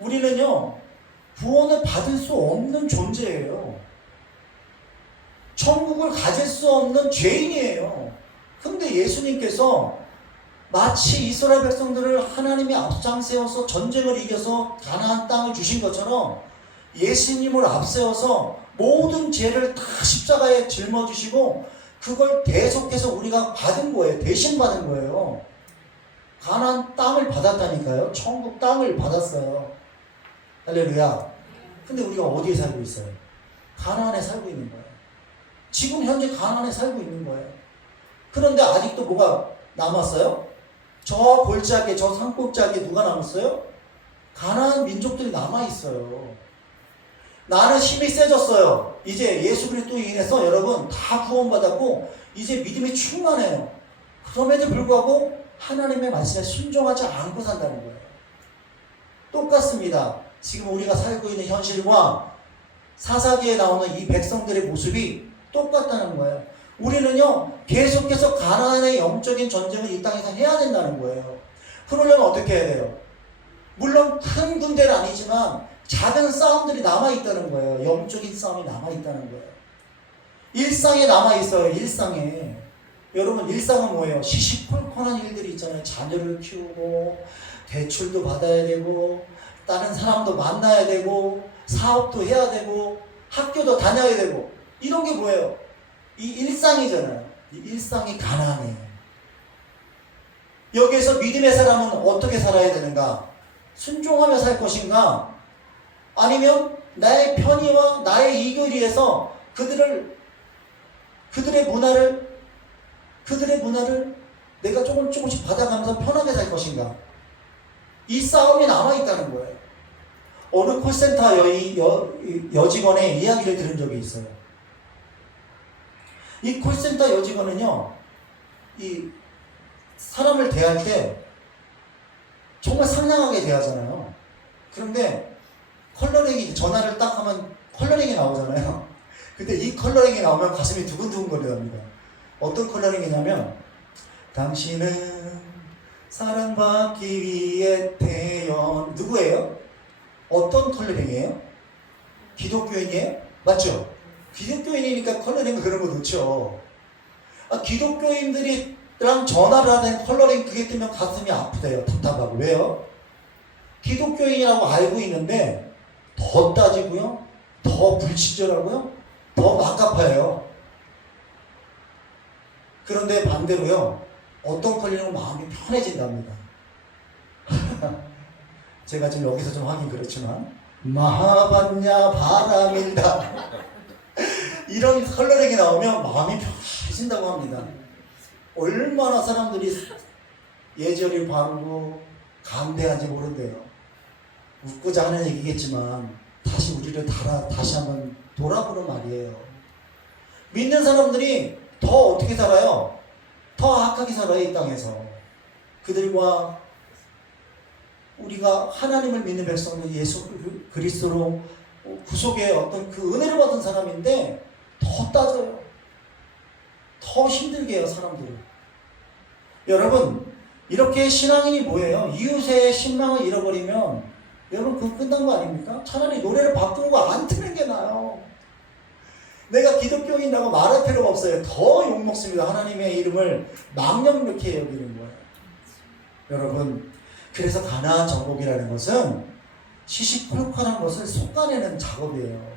우리는요, 구원을 받을 수 없는 존재예요. 천국을 가질 수 없는 죄인이에요. 근데 예수님께서 마치 이스라엘 백성들을 하나님이 앞장세워서 전쟁을 이겨서 가나안 땅을 주신 것처럼 예수님을 앞세워서 모든 죄를 다 십자가에 짊어지시고 그걸 대속해서 우리가 받은 거예요. 대신 받은 거예요. 가나안 땅을 받았다니까요. 천국 땅을 받았어요. 할렐루야. 근데 우리가 어디에 살고 있어요? 가나안에 살고 있는 거예요. 지금 현재 가나안에 살고 있는 거예요. 그런데 아직도 뭐가 남았어요? 저 골짜기에, 저 산꼭대기에 누가 남았어요? 가나안 민족들이 남아있어요. 나는 힘이 세졌어요. 이제 예수 그리스도로 인해서 여러분 다 구원받았고 이제 믿음이 충만해요. 그럼에도 불구하고 하나님의 말씀에 순종하지 않고 산다는 거예요. 똑같습니다. 지금 우리가 살고 있는 현실과 사사기에 나오는 이 백성들의 모습이 똑같다는 거예요. 우리는요, 계속해서 가나안의 영적인 전쟁을 이 땅에서 해야 된다는 거예요. 그러려면 어떻게 해야 돼요? 물론 큰 군대는 아니지만 작은 싸움들이 남아있다는 거예요. 영적인 싸움이 남아있다는 거예요. 일상에 남아있어요. 일상에. 여러분, 일상은 뭐예요? 시시콜콜한 일들이 있잖아요. 자녀를 키우고 대출도 받아야 되고 다른 사람도 만나야 되고 사업도 해야 되고 학교도 다녀야 되고 이런 게 뭐예요? 이 일상이잖아요. 이 일상이 가난해요. 여기에서 믿음의 사람은 어떻게 살아야 되는가? 순종하며 살 것인가? 아니면 나의 편의와 나의 이익을 위해서 그들의 문화를 내가 조금씩 받아가면서 편하게 살 것인가? 이 싸움이 남아있다는 거예요. 어느 콜센터 여직원의 이야기를 들은 적이 있어요. 이 콜센터 여직원은요, 이 사람을 대할 때 정말 상냥하게 대하잖아요. 그런데 컬러링이, 전화를 딱 하면 컬러링이 나오잖아요. 근데 이 컬러링이 나오면 가슴이 두근두근 거리답니다. 어떤 컬러링이냐면, 당신은 사랑받기 위해 태어난, 누구예요? 어떤 컬러링이에요? 기독교인이에요? 맞죠? 기독교인이니까 컬러링은 그런 거 넣죠. 기독교인들이랑 전화를 하는 컬러링 그게 뜨면 가슴이 아프대요. 답답하고. 왜요? 기독교인이라고 알고 있는데 더 따지고요, 더 불친절하고요, 더 막가파요. 그런데 반대로요, 어떤 컬러링은 마음이 편해진답니다. 제가 지금 여기서 좀 하긴 그렇지만, 마하반야 바람일다. 이런 컬러링이 나오면 마음이 편해진다고 합니다. 얼마나 사람들이 예절이 바르고 감대한지 모른대요. 웃고자 하는 얘기겠지만 다시 우리를 다시 한번 돌아보는 말이에요. 믿는 사람들이 더 어떻게 살아요? 더 악하게 살아요, 이 땅에서. 그들과 우리가 하나님을 믿는 백성들, 예수 그리스도로 구속의 어떤 그 은혜를 받은 사람인데 더 따져요. 더 힘들게 해요, 사람들을. 여러분, 이렇게 신앙인이 뭐예요? 이웃의 신망을 잃어버리면 여러분 그거 끝난 거 아닙니까? 차라리 노래를 바꾸고 안 트는 게 나아요. 내가 기독교인이라고 말할 필요가 없어요. 더 욕먹습니다. 하나님의 이름을 망령되게 여기는 거예요. 여러분, 그래서 가나안 정복이라는 것은 시시콜콜한 것을 솎아내는 작업이에요.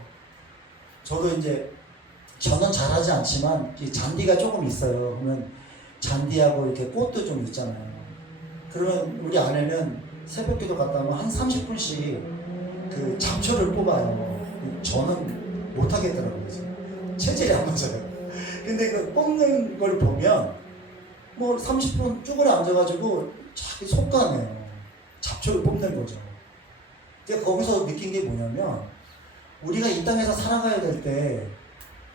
저는 잘하지 않지만 잔디가 조금 있어요. 그러면 잔디하고 이렇게 꽃도 좀 있잖아요. 그러면 우리 아내는 새벽기도 갔다 오면 한 30분씩 그 잡초를 뽑아요. 저는 못하겠더라고요. 체질이 안 맞아요. 근데 그 뽑는 걸 보면 뭐 30분 쭈그려 앉아가지고 자기 속가네요. 잡초를 뽑는 거죠. 제가 거기서 느낀 게 뭐냐면, 우리가 이 땅에서 살아가야 될 때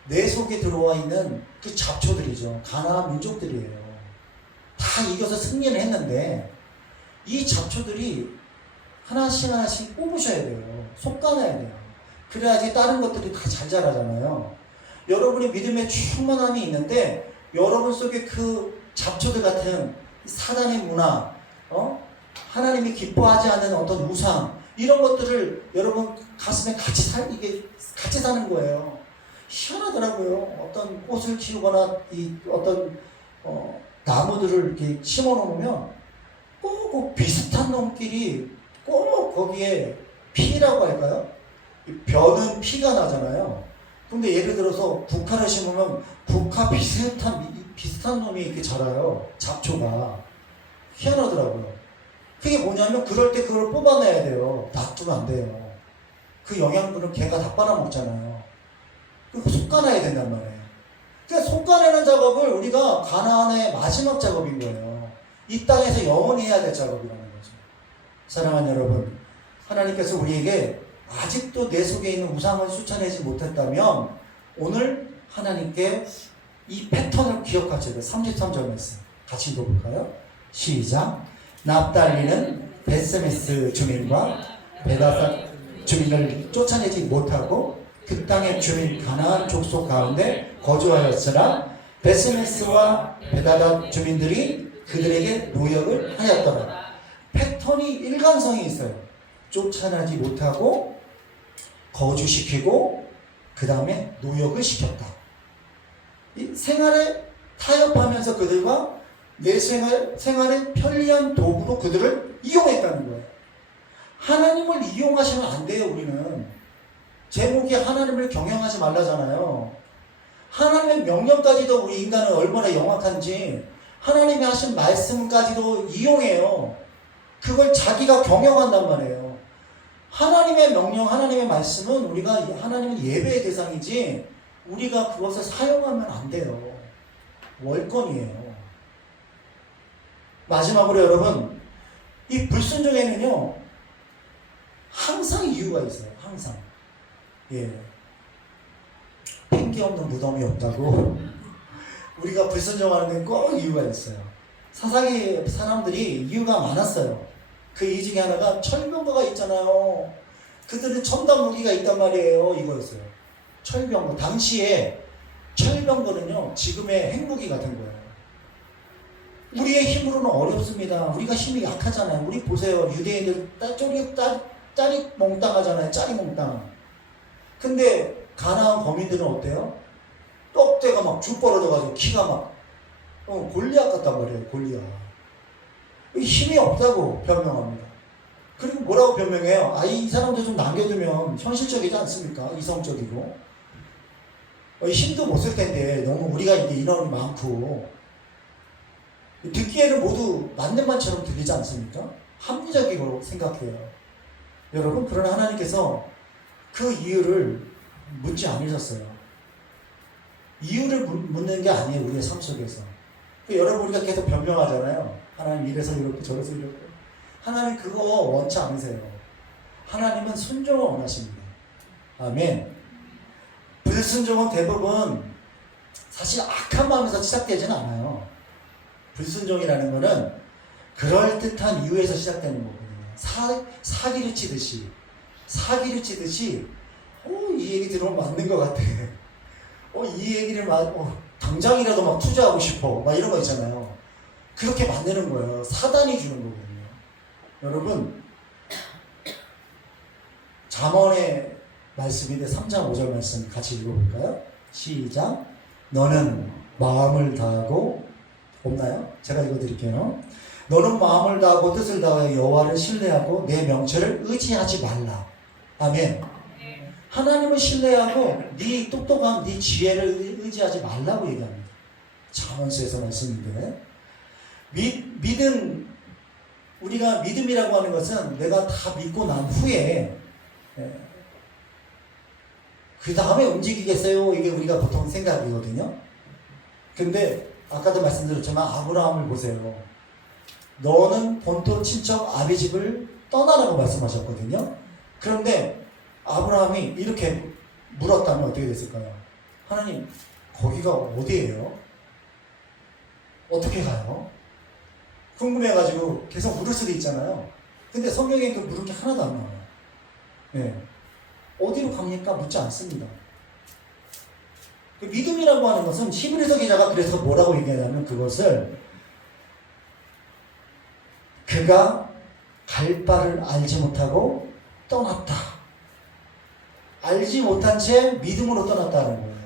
내 속에 들어와 있는 그 잡초들이죠. 가나안 민족들이에요. 다 이겨서 승리를 했는데 이 잡초들이 하나씩 뽑으셔야 돼요. 솎아내야 돼요. 그래야지 다른 것들이 다 잘 자라잖아요. 여러분의 믿음에 충만함이 있는데 여러분 속에 그 잡초들 같은 사단의 문화, 하나님이 기뻐하지 않는 어떤 우상, 이런 것들을 여러분 가슴에 같이 사는 거예요. 희한하더라고요. 어떤 꽃을 키우거나 어떤 나무들을 이렇게 심어 놓으면 꼭 비슷한 놈끼리 꼭 거기에 피라고 할까요? 벼는 피가 나잖아요. 근데 예를 들어서 국화를 심으면 국화 비슷한 놈이 이렇게 자라요. 잡초가. 희한하더라고요. 그게 뭐냐면 그럴 때 그걸 뽑아내야 돼요. 놔두면 안 돼요. 그 영양분을 개가 다 빨아먹잖아요. 그거 솎아내야 된단 말이에요. 그러니까 솎아내는 작업을 우리가 가나안의 마지막 작업인 거예요. 이 땅에서 영원히 해야 될 작업이라는 거죠. 사랑하는 여러분, 하나님께서 우리에게 아직도 내 속에 있는 우상을 쫓아내지 못했다면 오늘 하나님께 이 패턴을 기억하셔야 돼요. 33절 말씀 같이 읽어볼까요? 시작. 납달리는 베스메스 주민과 베다사 주민을 쫓아내지 못하고 그 땅의 주민 가나안 족속 가운데 거주하였으나 베스메스와 베다다 주민들이 그들에게 노역을 하였더라. 패턴이 일관성이 있어요. 쫓아나지 못하고 거주시키고 그 다음에 노역을 시켰다. 이 생활에 타협하면서 그들과 내 생활의 편리한 도구로 그들을 이용했다는 거예요. 하나님을 이용하시면 안 돼요. 우리는 제목이 하나님을 경영하지 말라잖아요. 하나님의 명령까지도 우리 인간은 얼마나 영악한지 하나님이 하신 말씀까지도 이용해요. 그걸 자기가 경영한단 말이에요. 하나님의 명령, 하나님의 말씀은 우리가 하나님은 예배의 대상이지 우리가 그것을 사용하면 안 돼요. 월권이에요. 마지막으로 여러분, 이 불순종에는요 항상 이유가 있어요. 항상. 예. 핑계 없는 무덤이 없다고. 우리가 불순종하는 데는 꼭 이유가 있어요. 사사기 사람들이 이유가 많았어요. 그 이유 중에 하나가 철병거가 있잖아요. 그들은 첨단 무기가 있단 말이에요. 이거였어요. 철병거. 당시에 철병거는요 지금의 핵무기 같은 거예요. 우리의 힘으로는 어렵습니다. 우리가 힘이 약하잖아요. 우리 보세요. 유대인들 짜리몽땅하잖아요. 짜리몽땅. 근데 가나안 거민들은 어때요? 떡대가 막 죽 벌어져가지고 키가 막 골리앗 같단 말이에요. 골리앗. 힘이 없다고 변명합니다. 그리고 뭐라고 변명해요? 이 사람들 좀 남겨두면 현실적이지 않습니까? 이성적이고. 힘도 못 쓸 텐데 너무 우리가 이제 인원이 많고 듣기에는 모두 맞는 말처럼 들리지 않습니까? 합리적이고 생각해요. 여러분, 그러나 하나님께서 그 이유를 묻지 않으셨어요. 이유를 묻는 게 아니에요. 우리의 삶 속에서. 여러분, 우리가 계속 변명하잖아요. 하나님 이래서 이렇고 저래서 이렇고. 하나님 그거 원치 않으세요. 하나님은 순종을 원하십니다. 아멘. 불순종은 대부분 사실 악한 마음에서 시작되지는 않아요. 불순종이라는 거는 그럴듯한 이유에서 시작되는 거거든요. 사기를 치듯이 이 얘기 들으면 맞는 것 같아. 이 얘기를 당장이라도 막 투자하고 싶어. 막 이런 거 있잖아요. 그렇게 만드는 거예요. 사단이 주는 거거든요. 여러분, 잠언의 말씀인데 3장 5절 말씀 같이 읽어볼까요? 시작. 너는 마음을 다하고, 없나요? 제가 읽어드릴게요. 너는 마음을 다하고 뜻을 다하여 여호와를 신뢰하고 내 명철을 의지하지 말라. 아멘. 하나님을 신뢰하고 네 똑똑함, 네 지혜를 의지하지 말라고 얘기합니다. 잠언서에서 말씀인데, 우리가 믿음이라고 하는 것은 내가 다 믿고 난 후에 그 다음에 움직이겠어요. 이게 우리가 보통 생각이거든요. 근데 아까도 말씀드렸지만 아브라함을 보세요. 너는 본토 친척 아비 집을 떠나라고 말씀하셨거든요. 그런데 아브라함이 이렇게 물었다면 어떻게 됐을까요? 하나님, 거기가 어디예요? 어떻게 가요? 궁금해가지고 계속 물을 수도 있잖아요. 근데 성경에 그 물을 게 하나도 안 나와요. 네. 어디로 갑니까? 묻지 않습니다. 그 믿음이라고 하는 것은 히브리서 기자가 그래서 뭐라고 얘기하냐면 그것을 그가 갈 바를 알지 못하고 떠났다. 알지 못한 채 믿음으로 떠났다는 거예요.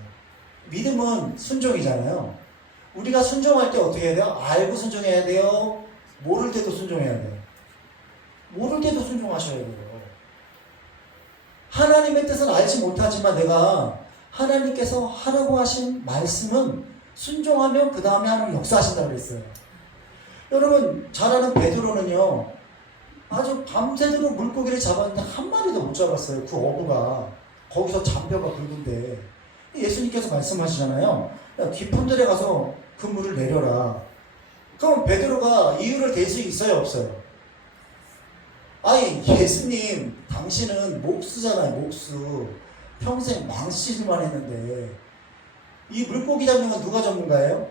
믿음은 순종이잖아요. 우리가 순종할 때 어떻게 해야 돼요? 알고 순종해야 돼요? 모를 때도 순종해야 돼요? 모를 때도 순종하셔야 돼요. 하나님의 뜻은 알지 못하지만 내가 하나님께서 하라고 하신 말씀은 순종하면 그 다음에 하나님 역사하신다고 그랬어요. 여러분, 잘 아는 베드로는요, 아주 밤새도록 물고기를 잡았는데 한 마리도 못 잡았어요. 그 어부가. 거기서 잔뼈가 굵은데 예수님께서 말씀하시잖아요. 야, 깊은 데에 가서 그 물을 내려라. 그럼 베드로가 이유를 댈 수 있어요, 없어요? 아니, 예수님, 당신은 목수잖아요, 목수. 평생 망치질만 했는데 이 물고기 잡는 건 누가 전문가예요?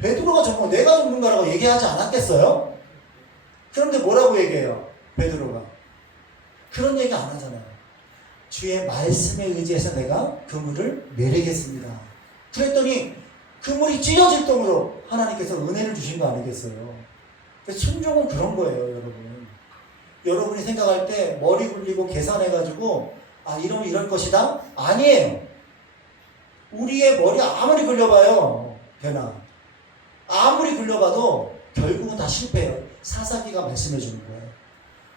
베드로가 전문가, 내가 전문가라고 얘기하지 않았겠어요? 그런데 뭐라고 얘기해요? 베드로가 그런 얘기 안 하잖아요. 주의 말씀에 의지해서 내가 그물을 내리겠습니다. 그랬더니 그물이 찢어질 정도로 하나님께서 은혜를 주신 거 아니겠어요? 순종은 그런 거예요, 여러분. 여러분이 생각할 때 머리 굴리고 계산해가지고 이러면 이럴 것이다? 아니에요. 우리의 머리 아무리 굴려봐요, 되나? 아무리 굴려봐도 결국은 다 실패해요. 사사기가 말씀해 주는 거예요.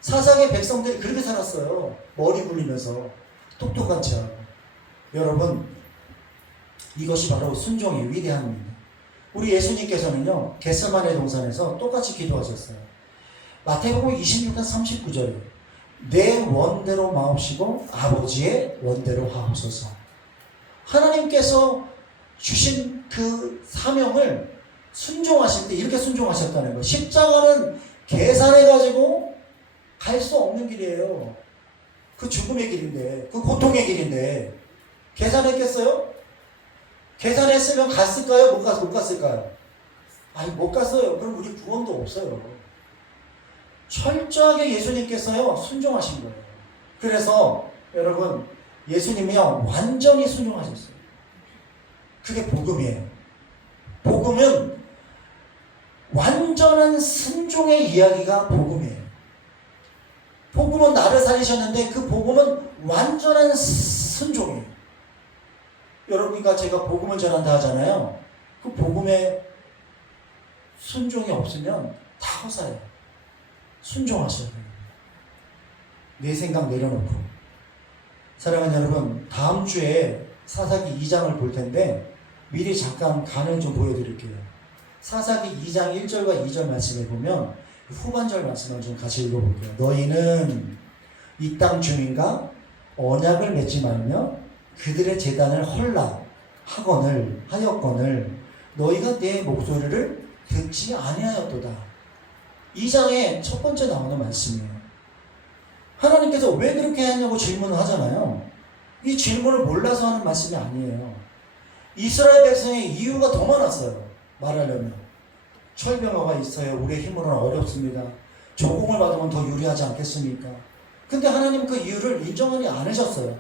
사사기 백성들이 그렇게 살았어요. 머리 굴리면서 똑똑한 체하고. 여러분, 이것이 바로 순종의 위대함입니다. 우리 예수님께서는요, 겟세마네 동산에서 똑같이 기도하셨어요. 마태복음 26장 39절에 내 원대로 마옵시고 아버지의 원대로 하옵소서. 하나님께서 주신 그 사명을 순종하실 때 이렇게 순종하셨다는 거예요. 십자가는 계산해가지고 갈 수 없는 길이에요. 그 죽음의 길인데, 그 고통의 길인데 계산했겠어요? 계산했으면 갔을까요? 못 갔을까요? 아니 못 갔어요. 그럼 우리 구원도 없어요. 철저하게 예수님께서요 순종하신 거예요. 그래서 여러분 예수님이요 완전히 순종하셨어요. 그게 복음이에요. 복음은 완전한 순종의 이야기가 복음이에요. 복음은 나를 살리셨는데 그 복음은 완전한 순종이에요. 여러분과 제가 복음을 전한다 하잖아요. 그 복음에 순종이 없으면 다 허사해요. 순종하셔야 돼요. 내 생각 내려놓고. 사랑하는 여러분, 다음 주에 사사기 2장을 볼 텐데 미리 잠깐 간을 좀 보여드릴게요. 사사기 2장 1절과 2절 말씀에 보면 후반절 말씀을 좀 같이 읽어볼게요. 너희는 이 땅 주민과 언약을 맺지 말며 그들의 제단을 하였거늘 너희가 내 목소리를 듣지 아니하였도다. 2장에 첫 번째 나오는 말씀이에요. 하나님께서 왜 그렇게 했냐고 질문을 하잖아요. 이 질문을 몰라서 하는 말씀이 아니에요. 이스라엘 백성의 이유가 더 많았어요. 말하려면 철병화가 있어요. 우리의 힘으로는 어렵습니다. 조공을 받으면 더 유리하지 않겠습니까? 근데 하나님 그 이유를 인정하지 않으셨어요.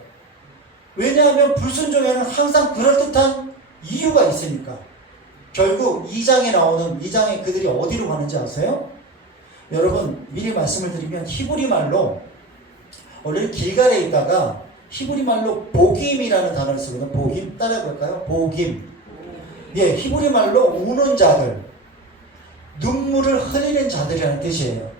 왜냐하면 불순종에는 항상 그럴듯한 이유가 있으니까. 결국 2장에 그들이 어디로 가는지 아세요? 여러분 미리 말씀을 드리면 히브리 말로 원래 길갈에 있다가 히브리 말로 보김이라는 단어를 쓰거든요. 보김 따라해볼까요? 보김. 예, 히브리 말로 우는 자들, 눈물을 흘리는 자들이라는 뜻이에요.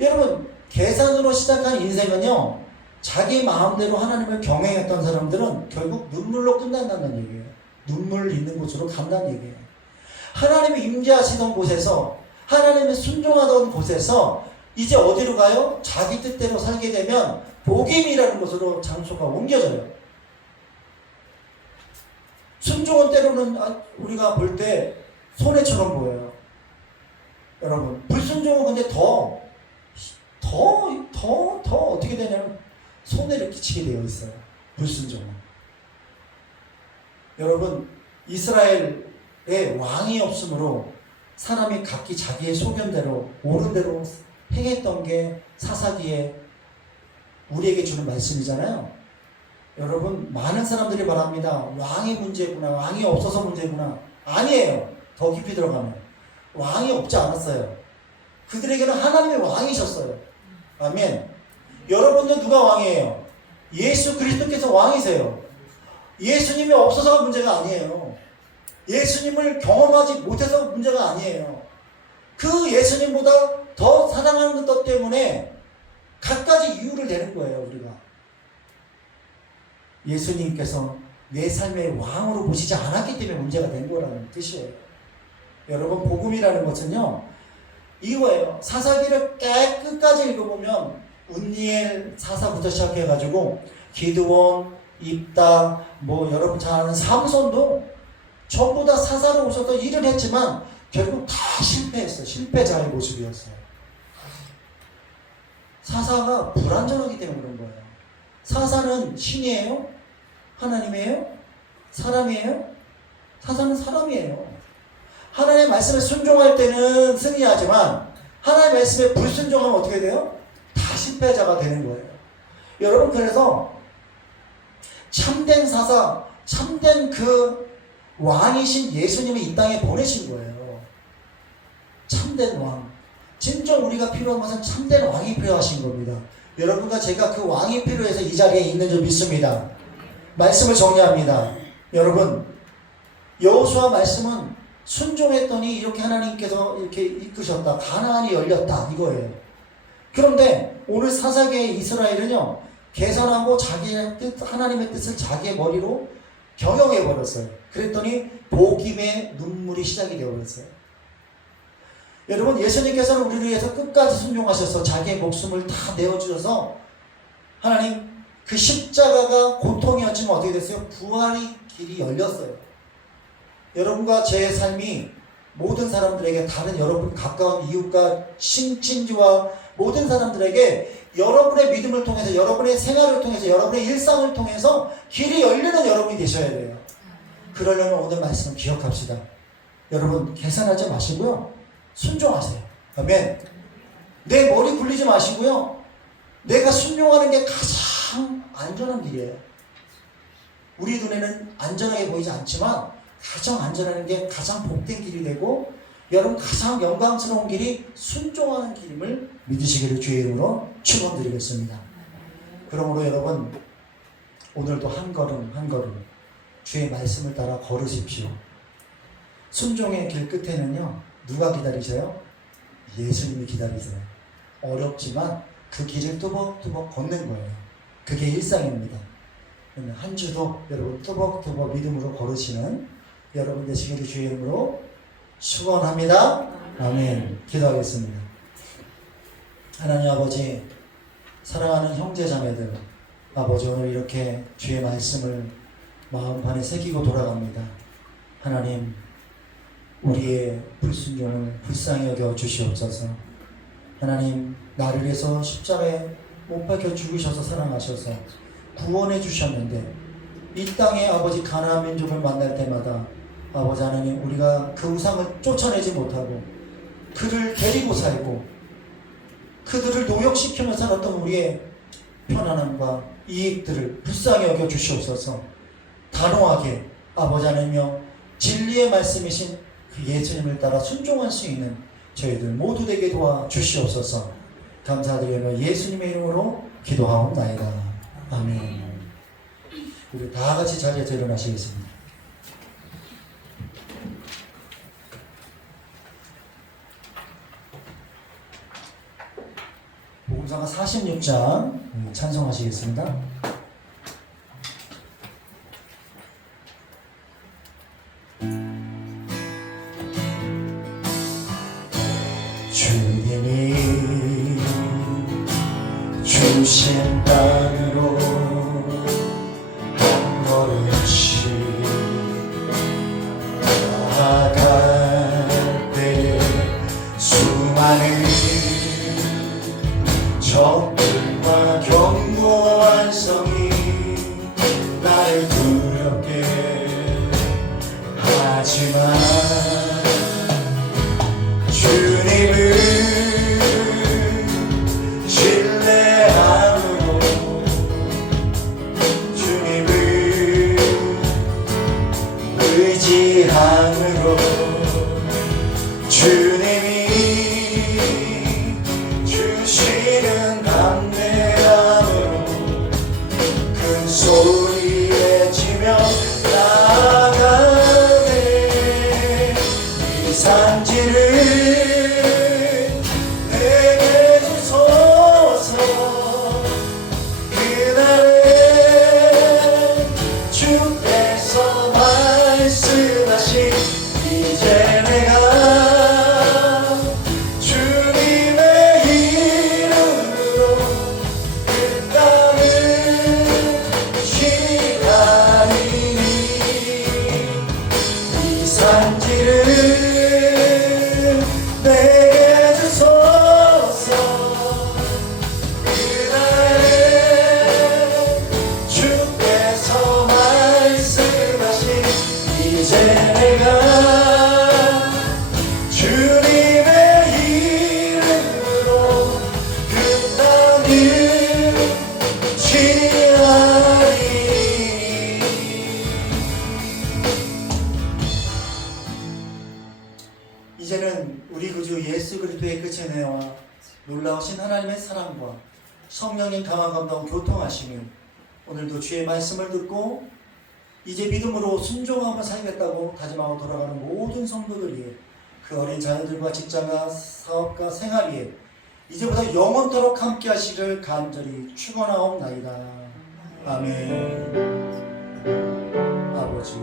여러분 계산으로 시작한 인생은요 자기 마음대로 하나님을 경외했던 사람들은 결국 눈물로 끝난다는 얘기예요. 눈물 있는 곳으로 간다는 얘기예요. 하나님이 임재하시던 곳에서 하나님의 순종하던 곳에서 이제 어디로 가요? 자기 뜻대로 살게 되면 복임이라는 곳으로 장소가 옮겨져요. 순종은 때로는 우리가 볼 때 손해처럼 보여요. 여러분 불순종은 근데 더 어떻게 되냐면 손해를 끼치게 되어 있어요. 불순종은. 여러분 이스라엘의 왕이 없으므로 사람이 각기 자기의 소견대로 옳은 대로 행했던 게 사사기에 우리에게 주는 말씀이잖아요. 여러분 많은 사람들이 말합니다. 왕이 문제구나. 왕이 없어서 문제구나. 아니에요. 더 깊이 들어가면 왕이 없지 않았어요. 그들에게는 하나님의 왕이셨어요. 아멘. 여러분은 누가 왕이에요? 예수 그리스도께서 왕이세요. 예수님이 없어서가 문제가 아니에요. 예수님을 경험하지 못해서 문제가 아니에요. 그 예수님보다 더 사랑하는 것 때문에 갖가지 이유를 대는 거예요. 우리가 예수님께서 내 삶의 왕으로 보시지 않았기 때문에 문제가 된 거라는 뜻이에요. 여러분 복음이라는 것은요 이거예요. 사사기를 깨끗까지 읽어보면 운니엘 사사부터 시작해가지고 기드온, 입다, 여러분 잘 아는 삼손도 전부 다 사사로 오셔서 일을 했지만 결국 다 실패했어요. 실패자의 모습이었어요. 사사가 불완전하기 때문에 그런 거예요. 사사는 신이에요? 하나님이에요? 사람이에요? 사사는 사람이에요. 하나님의 말씀에 순종할 때는 승리하지만 하나님의 말씀에 불순종하면 어떻게 돼요? 다 실패자가 되는 거예요. 여러분 그래서 참된 사사, 참된 그 왕이신 예수님을 이 땅에 보내신 거예요. 참된 왕. 진정 우리가 필요한 것은 참된 왕이 필요하신 겁니다. 여러분과 제가 그 왕이 필요해서 이 자리에 있는 줄 믿습니다. 말씀을 정리합니다. 여러분 여호수아 말씀은 순종했더니 이렇게 하나님께서 이렇게 이끄셨다. 가나안이 열렸다. 이거예요. 그런데 오늘 사사기의 이스라엘은요. 계산하고 자기의 뜻, 하나님의 뜻을 자기의 머리로 경영해버렸어요. 그랬더니 복임의 눈물이 시작이 되어버렸어요. 여러분 예수님께서는 우리를 위해서 끝까지 순종하셔서 자기의 목숨을 다 내어주셔서 하나님 그 십자가가 고통이었지만 어떻게 됐어요? 부활의 길이 열렸어요. 여러분과 제 삶이 모든 사람들에게, 다른 여러분 가까운 이웃과 친지와 모든 사람들에게 여러분의 믿음을 통해서, 여러분의 생활을 통해서, 여러분의 일상을 통해서 길이 열리는 여러분이 되셔야 돼요. 그러려면 오늘 말씀 기억합시다. 여러분 계산하지 마시고요, 순종하세요. 아멘. 내 머리 굴리지 마시고요, 내가 순종하는 게 가장 안전한 길이에요. 우리 눈에는 안전하게 보이지 않지만 가장 안전한 게 가장 복된 길이 되고, 여러분 가장 영광스러운 길이 순종하는 길임을 믿으시기를 주의 이름으로 축원드리겠습니다. 그러므로 여러분 오늘도 한 걸음 한 걸음 주의 말씀을 따라 걸으십시오. 순종의 길 끝에는요, 누가 기다리세요? 예수님이 기다리세요. 어렵지만 그 길을 뚜벅뚜벅 걷는 거예요. 그게 일상입니다. 한 주도 여러분 뚜벅뚜벅 믿음으로 걸으시는 여러분 되시기를 주의 이름으로 축원합니다. 아멘. 기도하겠습니다. 하나님 아버지, 사랑하는 형제 자매들, 아버지 오늘 이렇게 주의 말씀을 마음판에 새기고 돌아갑니다. 하나님, 우리의 불순종을 불쌍히 여겨 주시옵소서. 하나님, 나를 위해서 십자가에 못 박혀 죽으셔서 사랑하셔서 구원해 주셨는데, 이 땅에 아버지 가나안 민족을 만날 때마다 아버지 하나님, 우리가 그 우상을 쫓아내지 못하고 그를 데리고 살고 그들을 노역시키며 살았던 우리의 편안함과 이익들을 불쌍히 여겨 주시옵소서. 단호하게 아버지 하나님여 진리의 말씀이신 그 예수님을 따라 순종할 수 있는 저희들 모두 되게 도와 주시옵소서. 감사드리며 예수님의 이름으로 기도하옵나이다. 아멘. 우리 다 같이 자리에서 일어나시겠습니다. 복음서가 46장 찬송하시겠습니다. 주님이 주신 땅으로 한 걸음씩 나아갈 때 수많은 적들과 견고한 성이 나를 두렵게 하지만 주님을 신뢰함으로, 주님을 의지함으로, 주님이 주시는 담대함으로 큰 소리 외치며 나아가네. 이 산지를 내게 주소서. 그날에 주께서 말씀하신 이제 내가 주님의 이름으로 그 땅을 기다리니 이 산지를 내게 주소서. 그날에 주께서 말씀하신 이제 내가 주님의 이름으로 그 땅을 지하리. 이제는 우리 구주 예수 그리스도의 끝의 은혜와 놀라우신 하나님의 사랑과 성령의 강한 감동 교통하심을 오늘도 주의 말씀을 듣고 이제 믿음으로 순종하며 살겠다고 다짐하고 돌아가는 모든 성도들 위해, 그 어린 자녀들과 직장과 사업과 생활 위해 이제부터 영원토록 함께 하시기를 간절히 축원하옵나이다. 아멘. 아버지